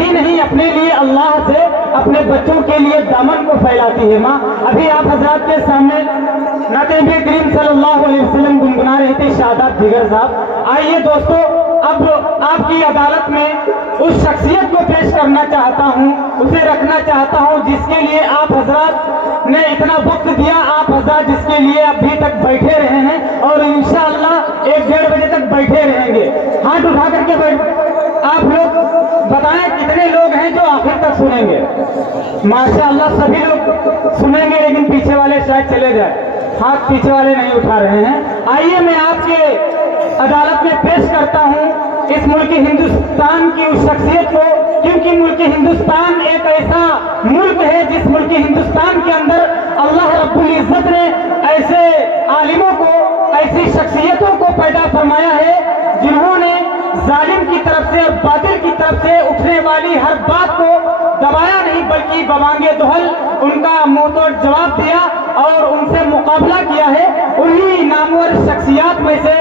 ہی نہیں اپنے لیے اللہ سے اپنے بچوں کے لیے دامن کو پھیلاتی ہے ماں۔ ابھی آپ حضرات کے سامنے نعت نبی کریم صلی اللہ علیہ وسلم گنگنا رہے تھے شاداب دیگر صاحب۔ آئیے دوستو، اب آپ کی عدالت میں اس شخصیت کو پیش کرنا چاہتا ہوں، اسے رکھنا چاہتا ہوں جس کے لیے آپ حضرات نے اتنا وقت دیا، آپ حضرات جس کے لیے ابھی تک بیٹھے رہے ہیں اور انشاءاللہ 1-1:30 بجے تک بیٹھے رہیں گے۔ ہاتھ اٹھا کر کے آپ لوگ بتائیں کتنے لوگ ہیں جو آخر تک سنیں گے؟ ماشاءاللہ سبھی لوگ سنیں گے، لیکن پیچھے والے شاید چلے جائیں، ہاتھ پیچھے والے نہیں اٹھا رہے ہیں۔ آئیے میں آپ کے عدالت میں پیش کرتا ہوں اس ملک ہندوستان کی اس شخصیت کو، کیونکہ ملک ہندوستان ایک ایسا ملک ہے جس ملک ہندوستان کے اندر اللہ رب العزت نے ایسے عالموں کو، ایسی شخصیتوں کو پیدا فرمایا ہے جنہوں نے ظالم کی طرف سے اور باطل کی طرف سے اٹھنے والی ہر بات کو دبایا نہیں، بلکہ بوانگے دہل ان کا منہ توڑ جواب دیا اور ان سے مقابلہ کیا ہے۔ انہی نامور شخصیات میں سے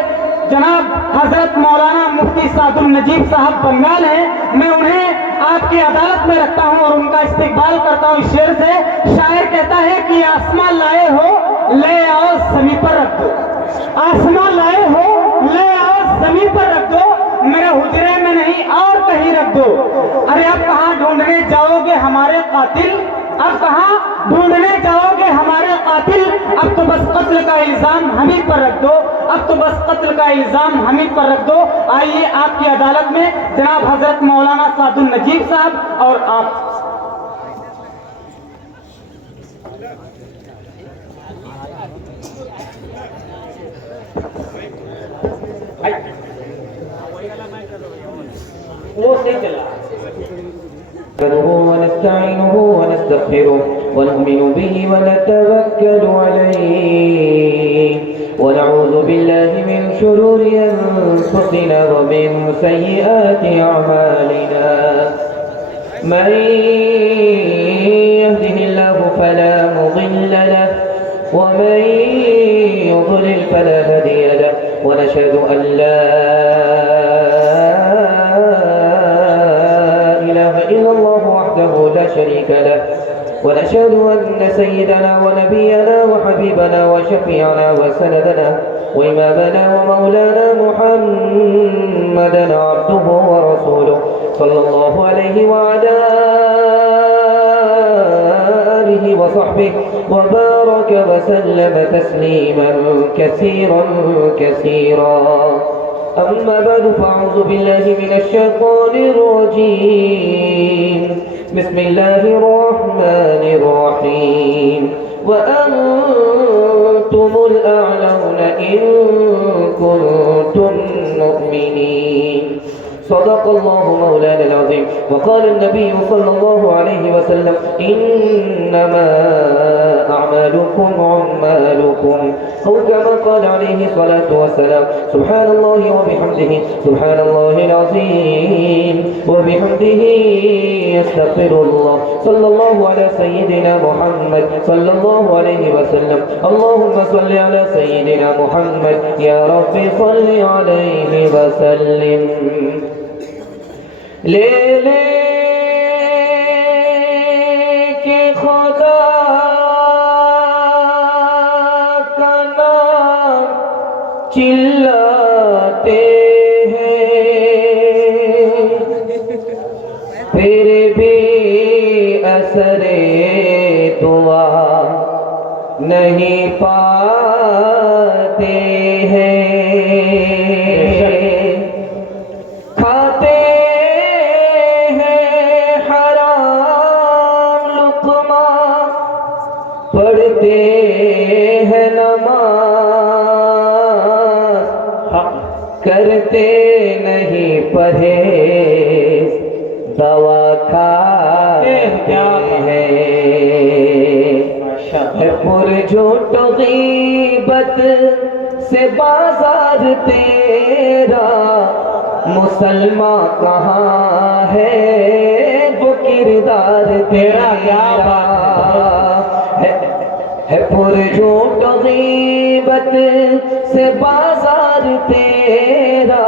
جناب حضرت مولانا مفتی سعد النجیب صاحب بنگال ہیں۔ میں انہیں آپ کی عدالت میں رکھتا ہوں اور ان کا استقبال کرتا ہوں اس شعر سے۔ شاعر کہتا ہے کہ آسمان لائے ہو لے آؤ زمین پر رکھ دو، آسمان لائے ہو لے آؤ زمین پر رکھ دو، میرے حجرے میں نہیں اور کہیں رکھ دو۔ ارے اب کہاں ڈھونڈنے جاؤ گے ہمارے قاتل، اب کہاں ڈھونڈنے جاؤ گے ہمارے قاتل، اب تو بس قتل کا الزام ہمیں پر رکھ دو، اب تو بس قتل کا الزام ہمیں پر رکھ دو۔ آئیے آپ کی عدالت میں جناب حضرت مولانا سعد النجیب صاحب اور آپ۔ وہ سے چلا ونستعينه ونستغفره ونؤمن به ونتوكل عليه ونعوذ بالله من شرور أنفسنا ومن سيئات أعمالنا من يهده الله فلا مضل له ومن يضلل فلا هادي له ونشهد أن لا لا شريك له ونشهد أن سيدنا ونبينا وحبيبنا وشفيعنا وسندنا وإمامنا ومولانا محمدا عبده ورسوله صلى الله عليه وعلى آله وصحبه وبارك وسلم تسليما كثيرا كثيرا أما بعد فأعوذ بالله من الشيطان الرجيم بسم الله الرحمن الرحيم وأنتم الأعلون إن كنتم مؤمنين صدق الله مولانا العظيم وقال النبي صلى الله عليه وسلم إنما أعمالكم عمالكم أو كما قال عليه الصلاة والسلام سبحان الله وبحمده سبحان الله العظيم وبحمده يستغفر الله صلى الله على سيدنا محمد صلى الله عليه وسلم اللهم صل على سيدنا محمد يا رب صل عليه وسلم لے لے کے خدا کا نام چلاتے ہیں پھر بھی اثر دعا نہیں پاتے ہیں پڑھتے ہیں نماز کرتے نہیں پرہیز دوا کھاتے ہیں پرجھوٹ غیبت سے بازار تیرا مسلمان کہاں ہے وہ کردار تیرا ہے پرجھوٹ غیبت سے بازار تیرا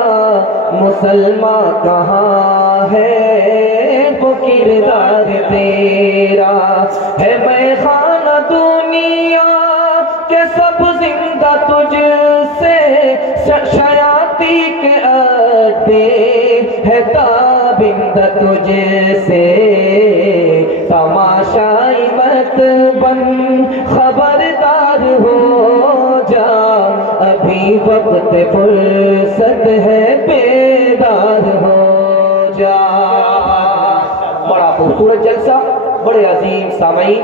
مسلمان کہاں ہے وہ کردار تیرا ہے میں خانہ دنیا کہ سب زندہ تجھ سے شیاطی کے اڈے ہے تابندہ تجھ سے تماشائی مت بن خبردار ہو جا ابھی وقت فرصت ہے بیدار ہو جا۔ بڑا خوبصورت جلسہ، بڑے عظیم سامعین،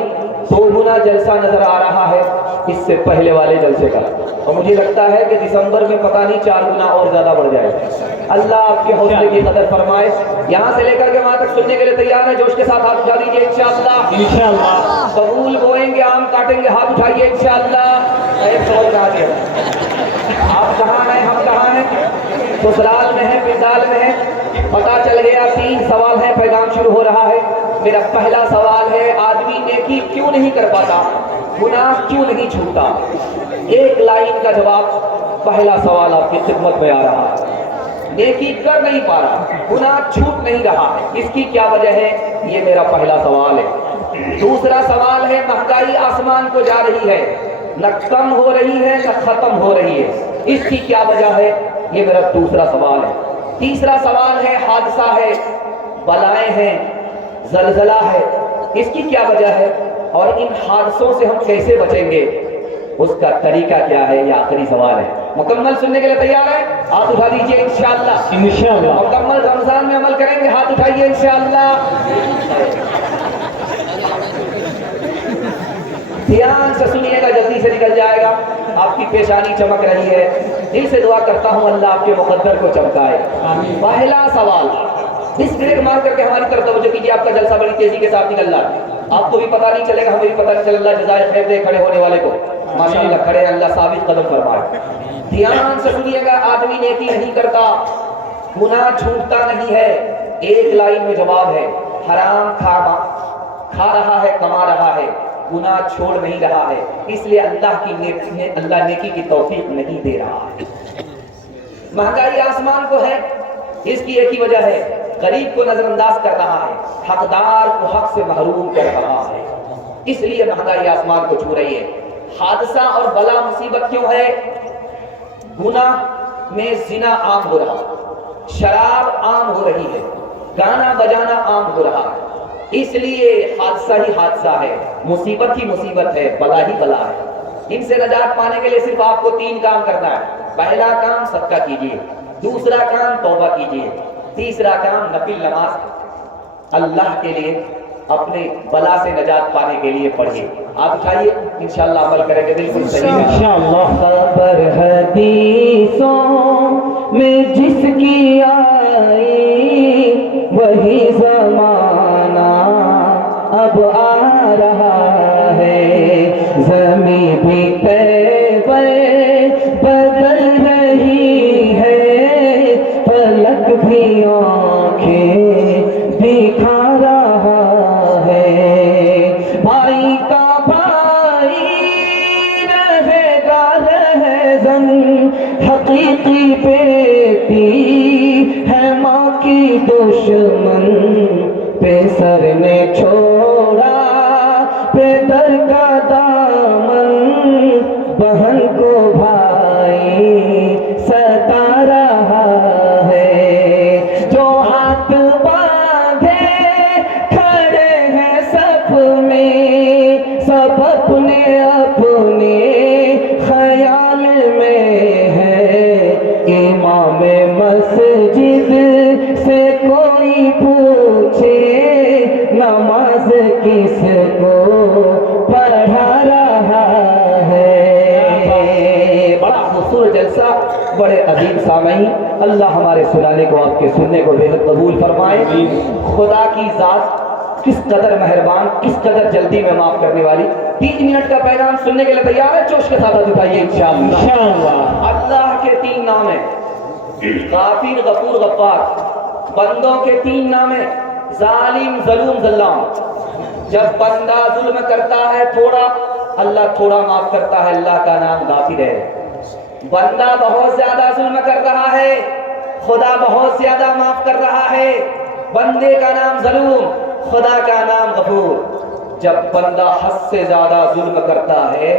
2 گنا جلسہ نظر آ رہا ہے اس سے پہلے والے جلسے کا، اور مجھے لگتا ہے کہ دسمبر میں پتہ نہیں 4 گنا اور زیادہ بڑھ جائے۔ اللہ آپ کے حوصلے کی قدر فرمائے۔ یہاں سے لے کر کے وہاں تک سننے کے لیے تیار ہے؟ جوش کے ساتھ ہاتھ اٹھا دیجیے انشاءاللہ۔ انشاءاللہ قبول بوئیں گے، آم کاٹیں گے، ہاتھ اٹھائیے انشاءاللہ۔ ایک سوال کہا دیا، آپ کہاں ہیں، ہم کہاں ہیں؟ سسرال میں ہیں، پردال میں ہیں؟ پتہ چل گیا 3 سوال ہیں، پیغام شروع ہو رہا ہے۔ میرا پہلا سوال ہے، آدمی نیکی کیوں نہیں کر پاتا، گناہ کیوں نہیں چھوٹتا؟ 1 لائن کا جواب، پہلا سوال آپ کی خدمت میں آ رہا ہے۔ نیکی کر نہیں پا رہا، گناہ چھوٹ نہیں رہا ہے، اس کی کیا وجہ ہے؟ یہ میرا پہلا سوال ہے۔ دوسرا سوال ہے، مہنگائی آسمان کو جا رہی ہے، نہ کم ہو رہی ہے نہ ختم ہو رہی ہے، اس کی کیا وجہ ہے؟ یہ میرا دوسرا سوال ہے۔ تیسرا سوال ہے، حادثہ ہے، بلائیں ہیں، زلزلہ ہے، اس کی کیا وجہ ہے؟ اور ان حادثوں سے ہم کیسے بچیں گے، اس کا طریقہ کیا ہے؟ یہ آخری سوال ہے۔ مکمل سننے کے لیے تیار ہے؟ ہاتھ اٹھا دیجیے انشاءاللہ۔ انشاءاللہ مکمل رمضان میں عمل کریں گے، ہاتھ اٹھائیے انشاءاللہ۔ دھیان سے سنیے گا، جلدی سے نکل جائے گا۔ آپ کی پیشانی چمک رہی ہے، دل سے دعا کرتا ہوں اللہ آپ کے مقدر کو چمکائے۔ پہلا سوال، اس بریک مار کر کے ہماری طرف توجہ کیجیے، آپ کا جلسہ بڑی تیزی کے ساتھ نکل رہا ہے، آپ کو بھی پتہ نہیں چلے گا، ہمیں بھی پتہ نہیں چلے گا۔ اللہ جزائے خیر دے کھڑے ہونے والے کو، ماشاءاللہ کھڑے ہیں، اللہ ثابت قدم فرمائے۔ دھیان سے سنیے گا، آدمی نیکی نہیں کرتا، گناہ چھوٹتا نہیں ہے، 1 لائن میں جواب ہے، حرام کھا رہا ہے، کما رہا ہے، گناہ چھوڑ نہیں رہا ہے، اس لیے اللہ نیکی کی توفیق نہیں دے رہا ہے۔ مہنگائی آسمان کو ہے، اس کی ایک ہی وجہ ہے، غریب کو نظر انداز کر رہا ہے، حقدار کو حق سے محروم کر رہا ہے، اس لیے مہنگائی آسمان کو چھو رہی ہے۔ حادثہ اور بلا مصیبت کیوں ہے؟ گناہ میں زنا عام ہو رہا ہے، شراب عام ہو رہی ہے، گانا بجانا عام ہو رہا ہے، اس لیے حادثہ ہی حادثہ ہے، مصیبت ہی مصیبت ہے، بلا ہی بلا ہے۔ ان سے نجات پانے کے لیے صرف آپ کو 3 کام کرنا ہے۔ پہلا کام صدقہ کیجیے، دوسرا کام توبہ کیجیے، تیسرا کام نفل نماز اللہ کے لیے اپنے بلا سے نجات پانے کے لیے پڑھیے۔ آپ اٹھائیے، انشاءاللہ عمل کریں گے، بالکل صحیح ہے انشاءاللہ۔ خبر حدیثوں میں جس کی آئی وہی زمانہ اب آ رہا ہے، زمین بھی پیبر بدل رہی ہے، فلک بھی آنکھیں دکھا رہا ہے، بھائی کا بھائی رہے گا رہزن، حقیقی بیٹی ہے ماں کی دشمن، پہ سر نے چھوڑا پیدر کا دامن، بہن کو بھائی ستا رہا ہے، جو ہاتھ باندھے کھڑے ہیں صف میں، سب اپنے اپنے خیال میں ہے، امام مسجد سے کوئی پوچھے نماز کس کو پڑھا رہا ہے۔ بڑا خوبصورت جلسہ، بڑے عظیم سامعین، اللہ ہمارے سنانے کو، آپ کے سننے کو بے حد قبول فرمائے۔ خدا کی ذات کس قدر مہربان، کس قدر جلدی میں معاف کرنے والی۔ 3 منٹ کا پیغام سننے کے لیے تیار ہے؟ جوش کے ساتھ اٹھائیے انشاءاللہ۔ اللہ کے 3 نام ہیں، غافر، غفور، غفار۔ بندوں کے 3 نام ہیں، ظالم، ظلوم، ظلام۔ جب بندہ ظلم کرتا ہے تھوڑا، اللہ تھوڑا معاف کرتا ہے، اللہ کا نام غافر ہے۔ بندہ بہت زیادہ ظلم کر رہا ہے، خدا بہت زیادہ معاف کر رہا ہے۔ بندے کا نام ظلوم، خدا کا نام غفور۔ جب بندہ حد سے زیادہ ظلم کرتا ہے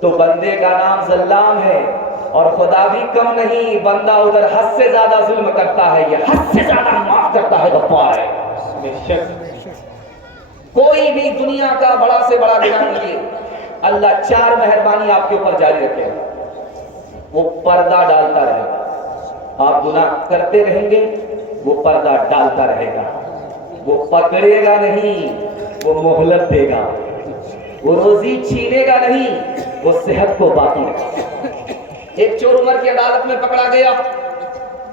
تو بندے کا نام ظلام ہے، اور خدا بھی کم نہیں، بندہ ادھر حد سے زیادہ ظلم کرتا ہے، یہ حد سے زیادہ معاف کرتا ہے، غفار ہے۔ کوئی بھی دنیا کا بڑا سے بڑا گناہ کیجیے، اللہ 4 مہربانی آپ کے اوپر جاری رکھے گا۔ وہ پردہ ڈالتا رہے گا، آپ گناہ کرتے رہیں گے، وہ پردہ ڈالتا رہے گا، وہ پکڑے گا نہیں، وہ مہلت دے گا، وہ روزی چھینے گا نہیں، وہ صحت کو باقی رکھے گا۔ ایک چور عمر کی عدالت میں پکڑا گیا،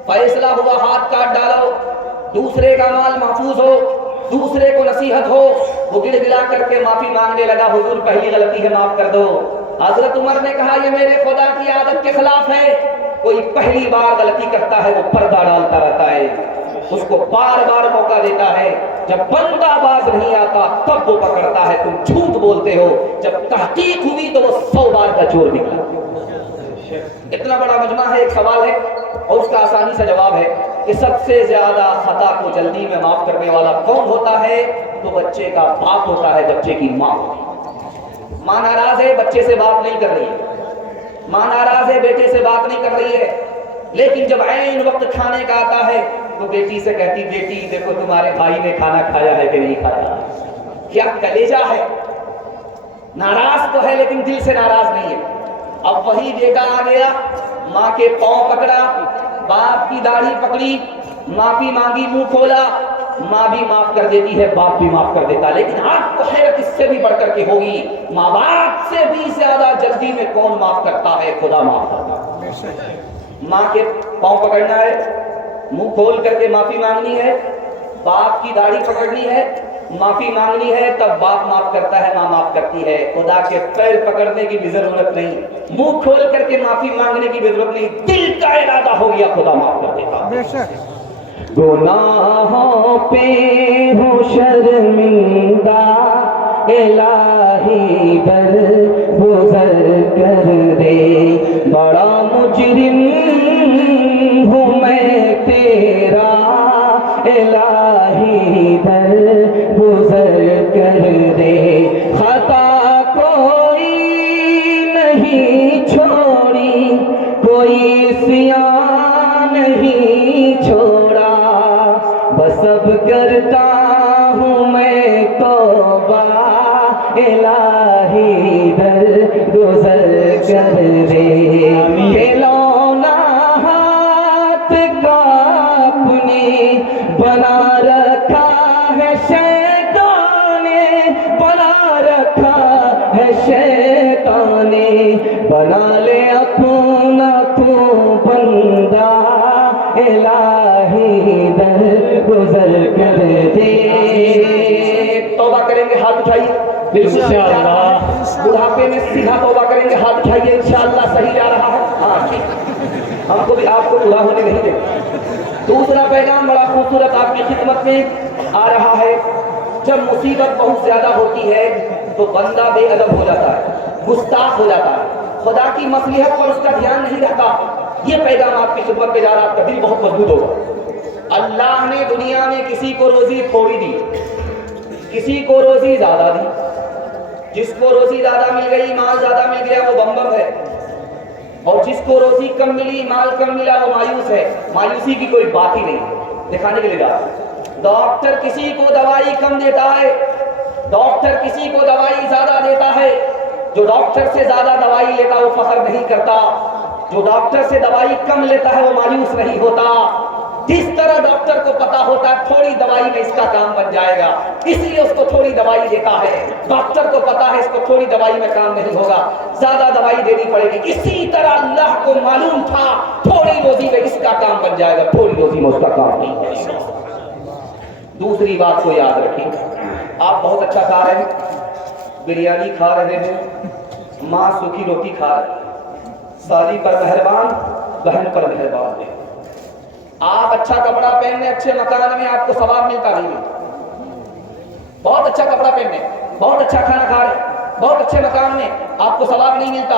فیصلہ ہوا ہاتھ کاٹ ڈالو، دوسرے کا مال محفوظ ہو، دوسرے کو نصیحت ہو، وہ گڑ گڑا کر کے معافی مانگنے لگا، حضور پہلی غلطی ہے معاف کر دو۔ حضرت عمر نے کہا یہ میرے خدا کی عادت کے خلاف ہے، کوئی پہلی بار غلطی کرتا ہے وہ پردہ ڈالتا رہتا ہے، اس کو بار بار موقع دیتا ہے، جب بندہ باز نہیں آتا تب وہ پکڑتا ہے۔ تم جھوٹ بولتے ہو، جب تحقیق ہوئی تو وہ 100 بار کا چور نکلا۔ اتنا بڑا مجمع ہے، ایک سوال ہے اور اس کا آسانی سے جواب ہے کہ سب سے زیادہ خطا کو جلدی میں معاف کرنے والا کون ہوتا ہے؟ تو بچے کا باپ ہوتا ہے، بچے کی ماں ہوتی ہے۔ ماں ناراض ہے، بچے سے بات نہیں کر رہی ہے، ماں ناراض ہے، بیٹے سے بات نہیں کر رہی ہے، لیکن جب عین وقت کھانے کا آتا ہے تو بیٹی سے کہتی بیٹی دیکھو تمہارے بھائی نے کھانا کھایا ہے کہ نہیں کھایا۔ کیا کلیجہ ہے، ناراض تو ہے لیکن دل سے ناراض نہیں ہے۔ اب وہی بیٹا آ گیا، ماں کے پاؤں پکڑا، باپ کی داڑھی پکڑی، معافی مانگی، منہ کھولا، ماں بھی معاف کر دیتی ہے، باپ بھی معاف کر دیتا، لیکن آج تو حیرت اس سے بھی بڑھ کر کے ہوگی، ماں باپ سے بھی زیادہ جلدی میں کون معاف کرتا ہے؟ خدا معاف کرتا ہے۔ ماں کے پاؤں پکڑنا ہے، منہ کھول کر کے معافی مانگنی ہے، باپ کی داڑھی پکڑنی ہے، معافی مانگنی ہے، تب باپ معاف کرتا ہے، ماں معاف کرتی ہے۔ خدا کے پیر پکڑنے کی بھی ضرورت نہیں، منہ کھول کر کے معافی مانگنے کی بھی ضرورت نہیں، دل کا ارادہ ہو گیا خدا معاف کر دیتا۔ گناہوں پہ ہوں شرمندہ، الہی در گزر کر دے، بڑا مجرم ہوں میں تیرا، الہی در گزر کر دے، خطا کوئی نہیں چھوڑی، کوئی سیاہ نہیں چھوڑا، بس اب کرتا ہوں میں توبہ، الہی در گزر کر دے۔ کھلونا ہاتھ کا اپنے بنا رکھا ہے شیطان نے، بنا رکھا ہے شیطان نے، بنا لے اپنا تو بندہ، الہی در گزر کر دے۔ توبہ کریں گے، ہاتھ اٹھائیے، انشاءاللہ۔ بڑھاپے میں سیدھا توبہ کریں گے، ہاتھ اٹھائیے، انشاءاللہ صحیح جا رہا ہے، ہاں ٹھیک، ہم کو بھی آپ کو بوڑھا ہونے نہیں دیں۔ دوسرا پیغام بڑا خوبصورت آپ کی خدمت میں آ رہا ہے، جب مصیبت بہت زیادہ ہوتی ہے تو بندہ بے ادب ہو جاتا ہے، گستاخ ہو جاتا ہے، خدا کی مصلحت پر اس کا دھیان نہیں رہتا۔ یہ پیغام آپ کی خدمت میں جا رہا، آپ کا دل بہت مضبوط ہوگا۔ اللہ نے دنیا میں کسی کو روزی تھوڑی دی، کسی کو روزی زیادہ دی، جس کو روزی زیادہ مل گئی، مال زیادہ مل گیا، وہ بم ہے، اور جس کو روزی کم ملی، مال کم ملا، وہ مایوس ہے۔ مایوسی کی کوئی بات ہی نہیں، دکھانے کے لیے جا رہا ہے۔ ڈاکٹر کسی کو دوائی کم دیتا ہے، ڈاکٹر کسی کو دوائی زیادہ دیتا ہے، جو ڈاکٹر سے زیادہ دوائی لیتا وہ فخر نہیں کرتا، جو ڈاکٹر سے دوائی کم لیتا ہے وہ مایوس نہیں ہوتا۔ جس طرح ڈاکٹر کو پتا ہوتا ہے تھوڑی دوائی میں اس کا کام بن جائے گا، اس لیے اس کو تھوڑی دوائی دیتا ہے۔ ڈاکٹر کو پتا ہے اس کو تھوڑی دوائی میں کام نہیں ہوگا، زیادہ دوائی دینی پڑے گی۔ اسی طرح اللہ کو معلوم تھا تھوڑی روزی میں اس کا کام بن جائے گا، تھوڑی روزی میں اس کا کام نہیں بنے گا۔ دوسری بات کو یاد رکھیں، آپ بہت اچھا کھا رہے ہیں، بریانی کھا رہے ہیں، ماں سوکھی روٹی کھا رہے ہیں، شادی پر مہربان، بہن پر مہربان ہیں۔ آپ اچھا کپڑا پہننے، اچھے مکان میں آپ کو ثواب ملتا نہیں ہے۔ بہت اچھا کپڑا پہننے، بہت اچھا کھانا کھا رہے، بہت اچھے مکان میں آپ کو ثواب نہیں ملتا۔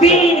3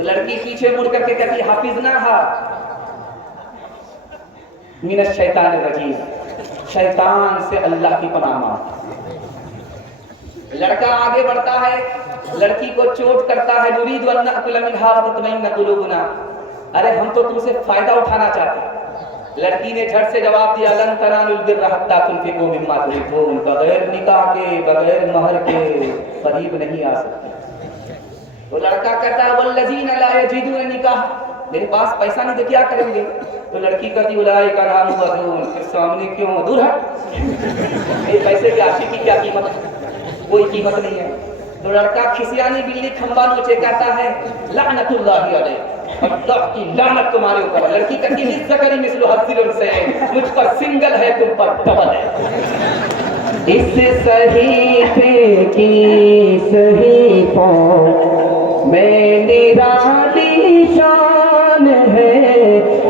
تو لڑکی پیچھے مڑ کر کے کہتی حافظناہا من الشیطان الرجیم، شیطان سے اللہ کی پناہ مانگ۔ لڑکا آگے بڑھتا ہے، لڑکی کو چوٹ کرتا ہے، نرید ان نأکل منہا وتطمئن قلوبنا، ارے ہم تو تم سے فائدہ اٹھانا چاہتے ہیں۔ لڑکی نے جھٹ سے جواب دیا لن تنالوا البر حتی تنفقوا مما تحبون، بغیر نکاح کے، بغیر مہر کے قریب نہیں آ سکتے۔ تو لڑکا کہتا ہے والذین لا یجدون نکاح، میرے پاس پیسہ نہیں تو کیا کریں گے؟ تو لڑکی کہتی اولئک عنہا مبعدون، پھر سامنے کیوں دور ہٹ، پیسے کے عاشق کی کیا قیمت، کوئی قیمت نہیں ہے۔ تو لڑکا کھسیانی بلی کھمبا نوچے کہتا ہے لعنت اللہ علیہ، اللہ کی لعنت تمہارے اوپر۔ لڑکی کہتی للذکر مثل حظ الانثیین، مجھ پر سنگل ہے تم پر ڈبل ہے۔ اس صحیفے کی صحیفوں میں نرالی شان ہے،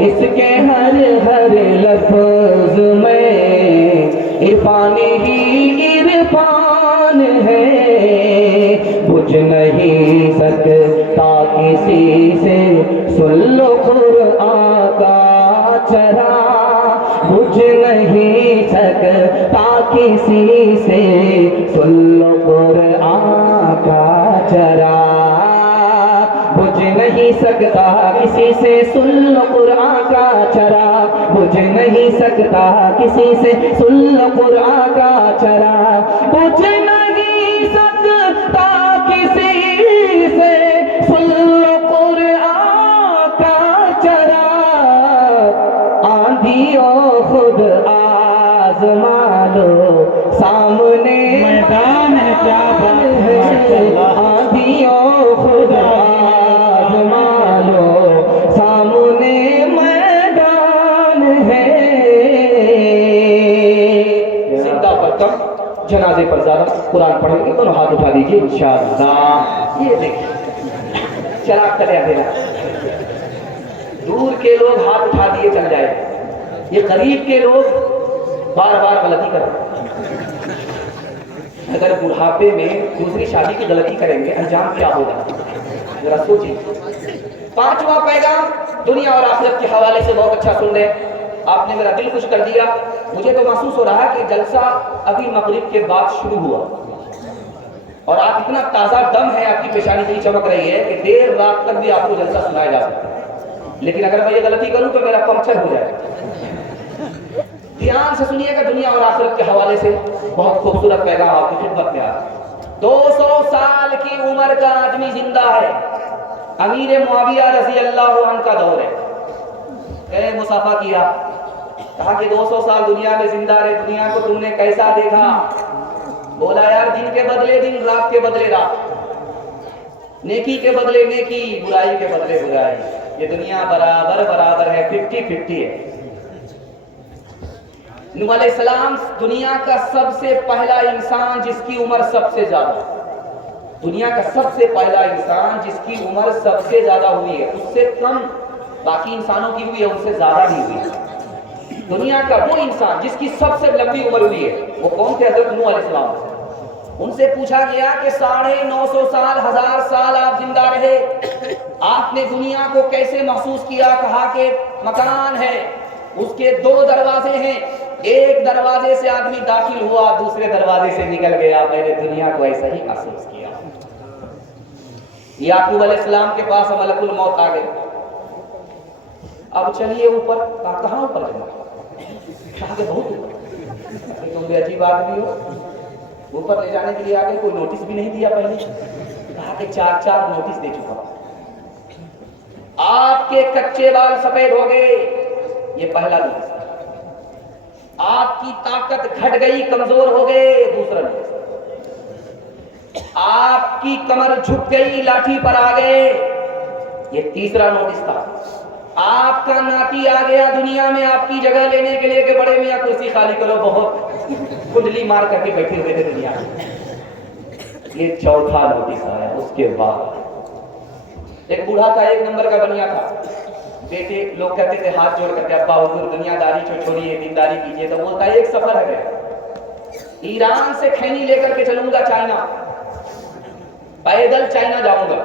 اس کے ہر ہر لفظ میں عرفان ہی عرفان ہے، بجھ نہیں سکتا کسی سے سن لو قرآن کا چرا، بجھ نہیں سکتا کسی سے سن لو قرآن کا چرا، بجھ نہیں سکتا کسی سے سن لو قرآن کا چرا، بجھ نہیں سکتا کسی سے سن لو قرآن کا چرا، بجھ نہیں سکتا کسی سے سن لو قرآن کا چرا، آندھیوں خود آزما لو سامنے میدان ہے، کیا بات ہے، آندھیوں خود آزما لو سامنے میدان ہے۔ زندہ پر کم، جنازے پر زیادہ، قرآن پڑھیں گے دونوں ہاتھ اٹھا دیجیے انشاءاللہ۔ یہ دیکھیں چراغ کا اندھیرا، دور کے لوگ ہاتھ اٹھا دیے چل جائے، یہ قریب کے لوگ بار بار غلطی کرتے ہیں۔ اگر بڑھاپے میں دوسری شادی کی غلطی کریں گے انجام کیا ہوگا، ذرا سوچیں۔ پانچواں پیغام دنیا اور آخرت کے حوالے سے بہت اچھا سن رہے، آپ نے میرا دل خوش کر دیا۔ مجھے تو محسوس ہو رہا ہے کہ جلسہ ابھی مغرب کے بعد شروع ہوا، اور آپ اتنا تازہ دم ہے، آپ کی پیشانی اتنی چمک رہی ہے کہ دیر رات تک بھی آپ کو جلسہ سنایا جا سکتا ہے۔ لیکن اگر میں یہ غلطی کروں تو میرا پنکچر ہو جائے۔ دھیان سے سنیے گا، دنیا اور آخرت کے حوالے سے بہت خوبصورت پیغام آپ کی خدمت میں آ رہا ہے۔ 200 سال کی عمر کا آدمی زندہ ہے، امیر معاویہ رضی اللہ عنہ کا دور ہے۔ مصافحہ کیا، کہا کہ 200 سال دنیا میں زندہ رہے، دنیا کو تم نے کیسا دیکھا؟ بولا یار دن کے بدلے دن، رات کے بدلے رات، نیکی کے بدلے نیکی، برائی کے بدلے برائی، یہ دنیا برابر برابر ہے، 50-50 ہے۔ نوح علیہ السلام دنیا کا سب سے پہلا انسان جس کی عمر سب سے زیادہ، دنیا کا سب سے پہلا انسان جس کی عمر سب سے زیادہ ہوئی ہے، اس سے کم باقی انسانوں کی ہوئی ہے، ان سے زیادہ نہیں ہوئی۔ دنیا کا وہ انسان جس کی سب سے لمبی عمر ہوئی ہے وہ کون تھے؟ حضرت نوح علیہ السلام۔ ان سے پوچھا گیا کہ 950 سال، 1000 سال آپ زندہ رہے، آپ نے دنیا کو کیسے محسوس کیا؟ کہا کہ مکان ہے، اس کے 2 دروازے ہیں، ایک دروازے سے آدمی داخل ہوا، دوسرے دروازے سے نکل گیا، میں نے دنیا کو ایسا ہی محسوس کیا۔ یعقوب علیہ السلام کے پاس ملک الموت آ گئے، اب چلیے اوپر، کہاں اوپر جانا؟ کہا کہ بہت اوپر، تم بھی عجیب آدمی ہو، اوپر لے جانے کے لیے آگے کوئی نوٹس بھی نہیں دیا پہلے؟ کہا کہ 4 نوٹس دے چکا ہوں، آپ کے کچے بال سفید ہو گئے، یہ پہلا نوٹس، آپ کی طاقت گھٹ گئی، کمزور ہو گئے، دوسرا نوٹس، آپ کی کمر جھک گئی، لاٹھی پر آ گئے، یہ تیسرا نوٹس تھا، آپ کا ناتی آ گیا دنیا میں آپ کی جگہ لینے کے لیے کہ بڑے میاں کرسی خالی کرو، بہت کنڈلی مار کر کے بیٹھے ہوئے تھے دنیا میں، یہ چوتھا نوٹس آیا۔ اس کے بعد ایک بوڑھا تھا، 1 نمبر کا بنیا تھا، بیٹے لوگ کہتے تھے ہاتھ جوڑ کر کے ابا حضور دنیا داری چھوڑیے، دینداری کیجیے، تو بولتا ہے ایک سفر ہے، ایران سے کھینی لے کر کے چلوں گا چائنا، پیدل چائنا جاؤں گا،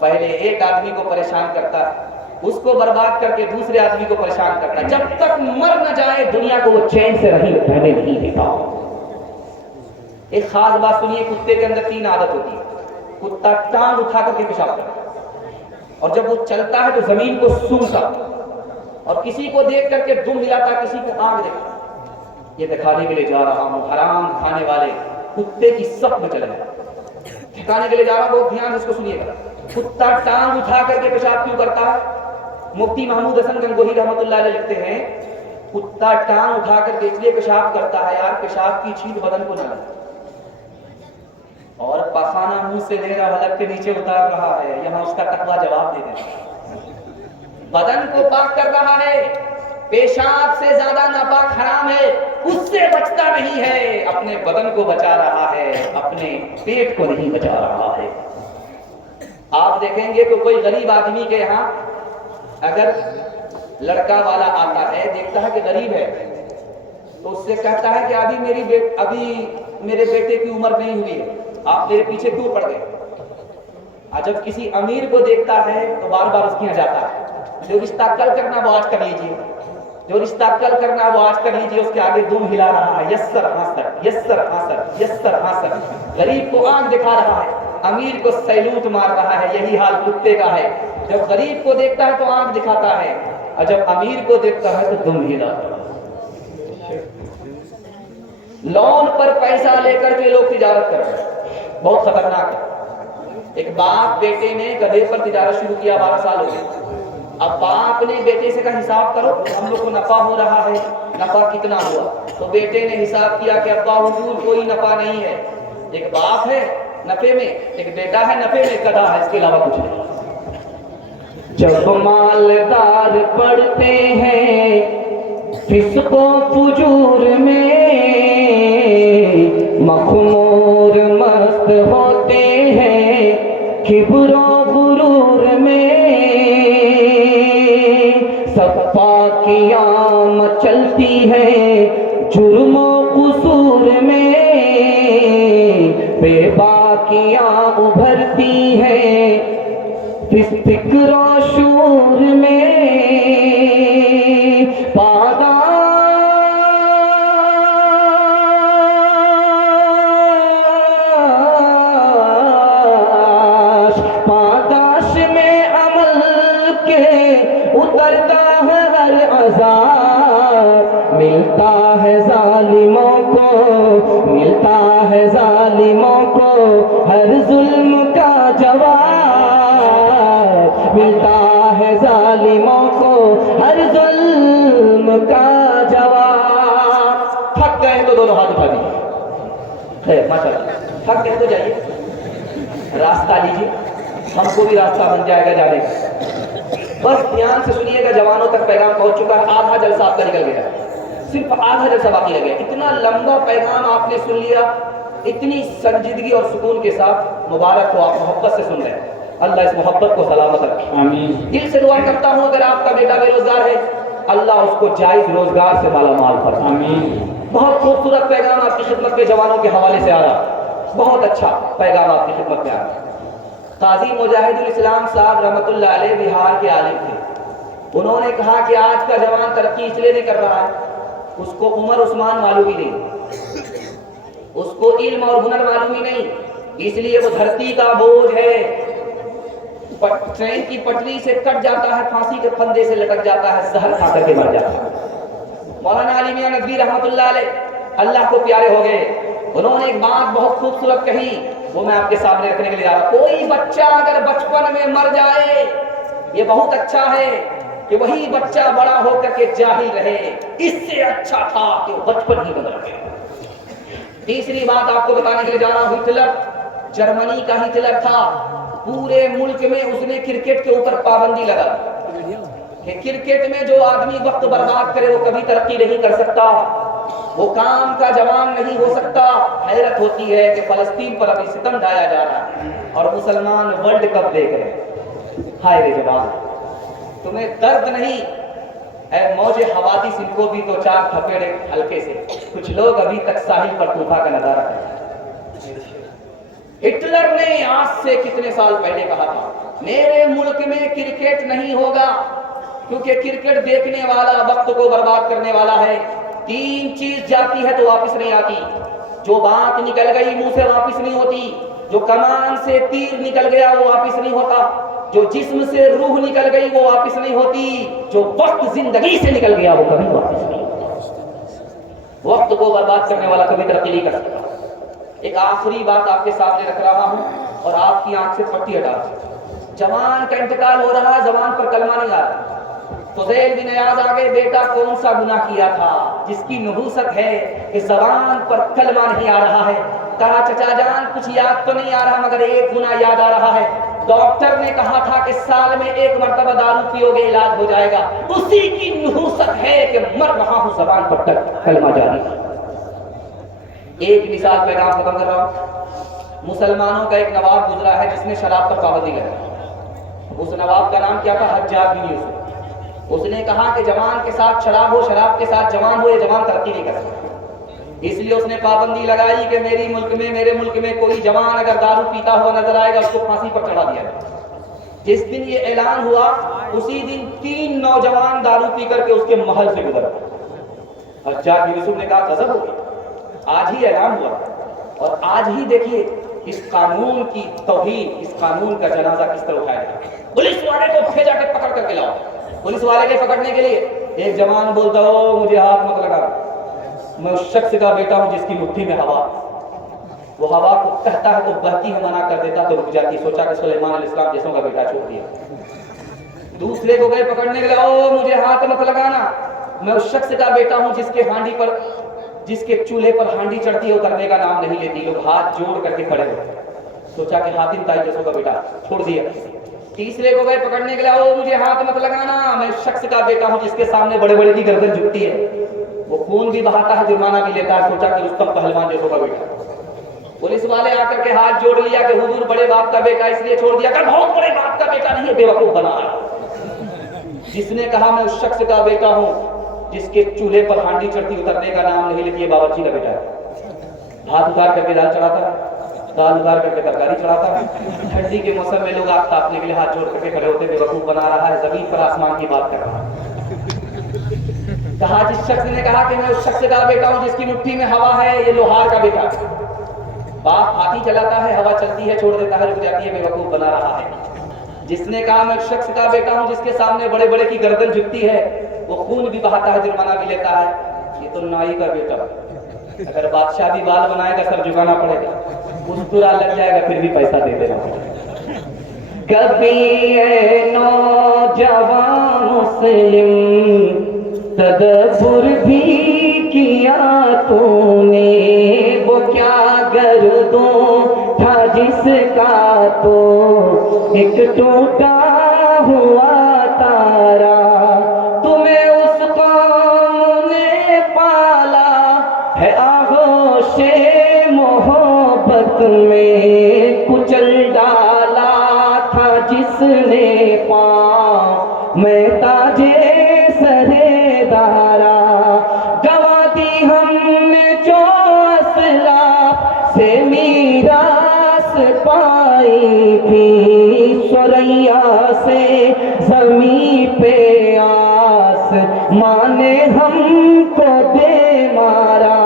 پہلے ایک آدمی کو پریشان کرتا ہے، اس کو برباد کر کے دوسرے آدمی کو پریشان کرتا ہے، جب تک مر نہ جائے دنیا کو وہ چین سے رہنے نہیں دیتا۔ ایک خاص بات سنیے، کتے کے اندر 3 عادت ہوتی ہے۔ کتا ٹانگ اٹھا کر کے پیشاب کرتا ہے، اور جب وہ چلتا ہے تو زمین کو سونگتا، اور کسی کو دیکھ کر کے دم ہلاتا، کسی کو آنکھ دیکھتا۔ یہ دکھانے کے لیے جا رہا ہوں حرام کھانے والے کتے کی صف میں چلے جائیں، دکھانے کے لیے جا رہا ہوں، بہت دھیان سے اس کو سنیے گا۔ کتا ٹانگ اٹھا کر کے پیشاب کیوں کرتا ہے؟ مفتی محمود حسن گنگوہی رحمۃ اللہ علیہ لکھتے ہیں، کتا ٹانگ اٹھا کر کے اس لیے پیشاب کرتا ہے یار پیشاب کی چھینٹ بدن کو نہ لگے، اور پخانہ منہ سے لے رہا حلق کے نیچے اتار رہا ہے، یہاں اس کا تقویٰ جواب دے دیں، بدن کو پاک کر رہا ہے، پیشاب سے زیادہ ناپاک حرام ہے، اس سے بچتا نہیں ہے، اپنے بدن کو بچا رہا ہے، اپنے پیٹ کو نہیں بچا رہا ہے۔ آپ دیکھیں گے کہ کوئی غریب آدمی کے یہاں اگر لڑکا والا آتا ہے، دیکھتا ہے کہ غریب ہے، تو اس سے کہتا ہے کہ ابھی میرے بیٹے کی عمر نہیں ہوئی ہے، آپ میرے پیچھے کیوں پڑ گئے؟ اور جب کسی امیر کو دیکھتا ہے تو بار بار اس کے یہاں جاتا ہے، جو رشتہ کل کرنا وہ آج کر لیجیے، جو رشتہ کل کرنا وہ آج کر لیجیے، اس کے آگے دم ہلا رہا ہے، یسر حاصل یسر حاصل یسر حاصل، غریب کو آنکھ دکھا رہا ہے، امیر کو سیلوٹ مار رہا ہے۔ یہی حال کتے کا ہے، جب غریب کو دیکھتا ہے تو آنکھ دکھاتا ہے، اور جب امیر کو دیکھتا ہے تو دم ہلاتا ہے۔ لون پر پیسہ لے کر کے لوگ تجارت کر رہے ہیں، بہت خطرناک ہے۔ ایک باپ بیٹے نے گدھے پر تجارت شروع کیا، 12 سال ہو گئے، اب باپ نے بیٹے سے کہا حساب کرو، ہم لوگ کو نفع ہو رہا ہے، نفع کتنا ہوا؟ تو بیٹے نے حساب کیا کہ ابا حضور کوئی نفع نہیں ہے، ایک باپ ہے نفے میں، ایک بیٹا ہے نفے میں، گدھا ہے، اس کے علاوہ کچھ نہیں۔ جب مالدار پڑتے ہیں فسق و فجور میں، مخمور مست ہوتے ہیں کبر و غرور میں، سب پاکیاں مچلتی ہے جرم و قصور میں، بے باکیاں ابھرتی ہے فکر و شعور میں، پاداش میں عمل کے اترتا ہے ہر عذاب، ملتا ہے ظالموں کو، ملتا ہے ظالموں کو ہر ظلم کا جواب، ملتا ہے ظالموں کو ہر ظلم کا جواب۔ تھک گئے تو دونوں ہاتھ اٹھا دیجیے، خیر ماشاءاللہ، تھک گئے تو جائیے، راستہ لیجیے، ہم کو بھی راستہ بن جائے گا جانے کا۔ بس دھیان سے سنیے گا، جوانوں تک پیغام پہنچ چکا ہے، آدھا جلسہ آپ کا نکل گیا، صرف آدھا جلسہ باقی رہ گیا۔ اتنا لمبا پیغام آپ نے سن لیا، اتنی سنجیدگی اور سکون کے ساتھ، مبارک ہو، آپ محبت سے سن رہے ہیں، اللہ اس محبت کو سلامت رکھے۔ آمین۔ دل سے دعا کرتا ہوں اگر آپ کا بیٹا بے روزگار ہے، اللہ اس کو جائز روزگار سے مالا مال فرمائے۔ آمین۔ بہت خوبصورت پیغام آپ کی خدمت میں جوانوں کے حوالے سے آ رہا، بہت اچھا پیغام آپ کی خدمت میں آ رہا۔ قاضی مجاہد الاسلام صاحب رحمۃ اللہ علیہ بہار کے عالم تھے، انہوں نے کہا کہ آج کا جوان ترقی اس لیے نہیں کر رہا ہے، اس کو عمر عثمان معلوم ہی نہیں، اس کو علم اور ہنر معلوم ہی نہیں، اس لیے وہ دھرتی کا بوجھ ہے، ٹرین کی پٹری سے کٹ جاتا ہے، پھانسی کے پھندے سے لٹک جاتا ہے، زہر کھا کر کے مر جاتا ہے۔ مولانا علی میاں ندوی رحمۃ اللہ علیہ اللہ کو پیارے ہو گئے، انہوں نے ایک بات بہت خوبصورت کہی، وہ میں آپ کے سامنے رکھنے کے لیے جا رہا ہوں۔ کوئی بچہ اگر بچپن میں مر جائے یہ بہت اچھا ہے کہ وہی بچہ بڑا ہو کر کے جاہل رہے، اس سے اچھا تھا کہ وہ بچپن ہی بدل گئے۔ تیسری بات آپ کو بتانے کے لیے جا رہا ہوں، ہٹلر جرمنی کا ہٹلر تھا، پورے ملک میں اس نے کرکٹ کے اوپر پابندی لگا کہ کرکٹ میں جو آدمی وقت برباد کرے وہ کبھی ترقی نہیں کر سکتا، وہ کام کا جوان نہیں ہو سکتا۔ حیرت ہوتی ہے کہ فلسطین پر ابھی ستم ڈھایا جا رہا ہے اور مسلمان ورلڈ کپ دیکھ رہے ہیں۔ ہائے رے جوان، تمہیں درد نہیں؟ اے موج حوادث، ان کو بھی تو چار تھپیڑے ہلکے سے، کچھ لوگ ابھی تک ساحل پر طوفان کا نظارہ کرتے ہیں۔ ہٹلر نے آج سے کتنے سال پہلے کہا تھا میرے ملک میں کرکٹ نہیں ہوگا، کیونکہ کرکٹ دیکھنے والا وقت کو برباد کرنے والا ہے۔ 3 چیز جاتی ہے تو واپس نہیں آتی، جو بات نکل گئی منہ سے واپس نہیں ہوتی، جو کمان سے تیر نکل گیا وہ واپس نہیں ہوتا، جو جسم سے روح نکل گئی وہ واپس نہیں ہوتی، جو وقت زندگی سے نکل گیا وہ کبھی واپس نہیں ہوتا۔ وقت کو برباد کرنے والا کبھی ترقی نہیں کر سکتا۔ ایک آخری بات آپ کے سامنے رکھ رہا ہوں اور آپ کی آنکھ سے پٹی ہٹا رہا ہوں۔ جوان کا انتقال ہو رہا ہے، زبان پر کلمہ نہیں آ رہا۔ فضیل بن عیاض آگے، بیٹا کون سا گناہ کیا تھا جس کی نحوست ہے کہ زبان پر کلمہ نہیں آ رہا ہے؟ کہا چچا جان کچھ یاد تو نہیں آ رہا مگر ایک گناہ یاد آ رہا ہے، ڈاکٹر نے کہا تھا کہ سال میں 1 مرتبہ دارو پیو گے علاج ہو جائے گا، اسی کی نحوست ہے کہ مر رہا ہوں زبان پر کلمہ جاری۔ ایک مثال پیغام ختم کر رہا ہوں۔ مسلمانوں کا ایک نواب گزرا ہے جس نے شراب پر پابندی لگائی۔ اس نواب کا نام کیا تھا؟ حجاج بن یوسف۔ اس نے کہا کہ جوان کے ساتھ شراب ہو، شراب کے ساتھ جوان ہو، یہ جوان ترقی نہیں کر سکتا۔ اس لیے اس نے پابندی لگائی کہ میرے ملک میں کوئی جوان اگر دارو پیتا ہوا نظر آئے گا اس کو پھانسی پر چڑھا دیا جائے۔ جس دن یہ اعلان ہوا اسی دن 3 نوجوان دارو پی کر کے اس کے محل سے گزر گئے۔ حجاج بن یوسف نے کہا غضب ہو گیا، آج ہی اعلان ہوا اور آج ہی دیکھیے اس قانون کی توہین، اس قانون کا جنازہ کس طرح اٹھایا گیا۔ پولیس والے کو بھیجا کے پکڑ کر کے لاؤ۔ پولیس والے کے پکڑنے کے لیے ایک جوان بولتا ہو مجھے ہاتھ مت لگا، میں اس شخص کا بیٹا ہوں جس کی مٹھی میں ہوا، وہ ہوا کو کہتا ہے تو بہتی ہے، منع کر دیتا تو رک جاتی۔ سوچا کہ سلیمان علیہ السلام جیسوں کا بیٹا چھوڑ دیا۔ دوسرے کو گئے پکڑنے کے لیے، او مجھے ہاتھ مت لگانا، میں اس شخص کا بیٹا ہوں جس کے چولہے پر ہانڈی چڑھتی ہے اترنے کا نام نہیں لیتی۔ لوگ ہاتھ جوڑ کر کے کھڑے ہوتے، سوچا کہ حاتم تائی جیسوں کا بیٹا چھوڑ دیا۔ تیسرے کو گئے پکڑنے کے لیے، او مجھے ہاتھ مت لگانا، میں اس شخص کا بیٹا ہوں جس کے سامنے بڑے بڑے کی گردن جھکتی ہے، وہ خون بھی بہاتا ہے، جرمانہ بھی لیتا ہے، سوچا کہ رستم پہلوان جیسوں کا بیٹا۔ پولیس والے آ کر کے ہاتھ جوڑ لیا کہ حضور بڑے باپ کا بیٹا اس لیے چھوڑ دیا کہ بہت بڑے باپ کا بیٹا نہیں ہے، بے وقوف بنا ہے۔ جس نے کہا میں اس شخص کا بیٹا ہوں جس کے چولہے پر ہانڈی چڑھتی اترنے کا نام نہیں لیتی، باورچی کا بیٹا ہے۔ ہاتھ اتار کر کے دال چڑھاتا ہے، دال اتار کر کے ترکاری چڑھاتا ہے۔ ٹھنڈی کے موسم میں لوگ آگ تاپنے کے لیے ہاتھ جوڑ کر کے کھڑے ہوتے، بے وقوف بنا رہا ہے، زمین پر آسمان کی بات کر رہا ہے۔ کہا جس شخص نے کہا کہ میں اس شخص کا بیٹا ہوں جس کی مٹھی میں ہوا ہے، یہ لوہار کا بیٹا ہے۔ باپ ہاتھی چلاتا ہے، ہوا چلتی ہے چھوڑ دیتا ہے رک جاتی ہے، بے وقوف بنا رہا ہے۔ جس نے کہا میں اس شخص کا بیٹا ہوں جس کے سامنے بڑے بڑے کی گردن جھکتی ہے، وہ خون بھی بہاتا ہے، جرمانہ بھی لیتا ہے، یہ تو نائی کا بیٹا ہے۔ اگر بادشاہ بھی بال بنائے گا سر جھکانا پڑے گا، مسکرا لگ جائے گا پھر بھی پیسہ دے دینا پڑے گا۔ کبھی اے نوجوان مسلم تدبر بھی کیا تو نے، وہ کیا گردوں تھا جس کا تو ایک ٹوٹا ہوا تارا، تمہیں اس قوم نے پالا ہے آغوش محبت میں، کچل ڈالا تھا جس نے پاؤں میں تاجے سرے دارا، گوا دی ہم نے جو اسلاف سے میراث پائی تھی، سریا سے زمین پہ آس مانے ہم کو دے مارا،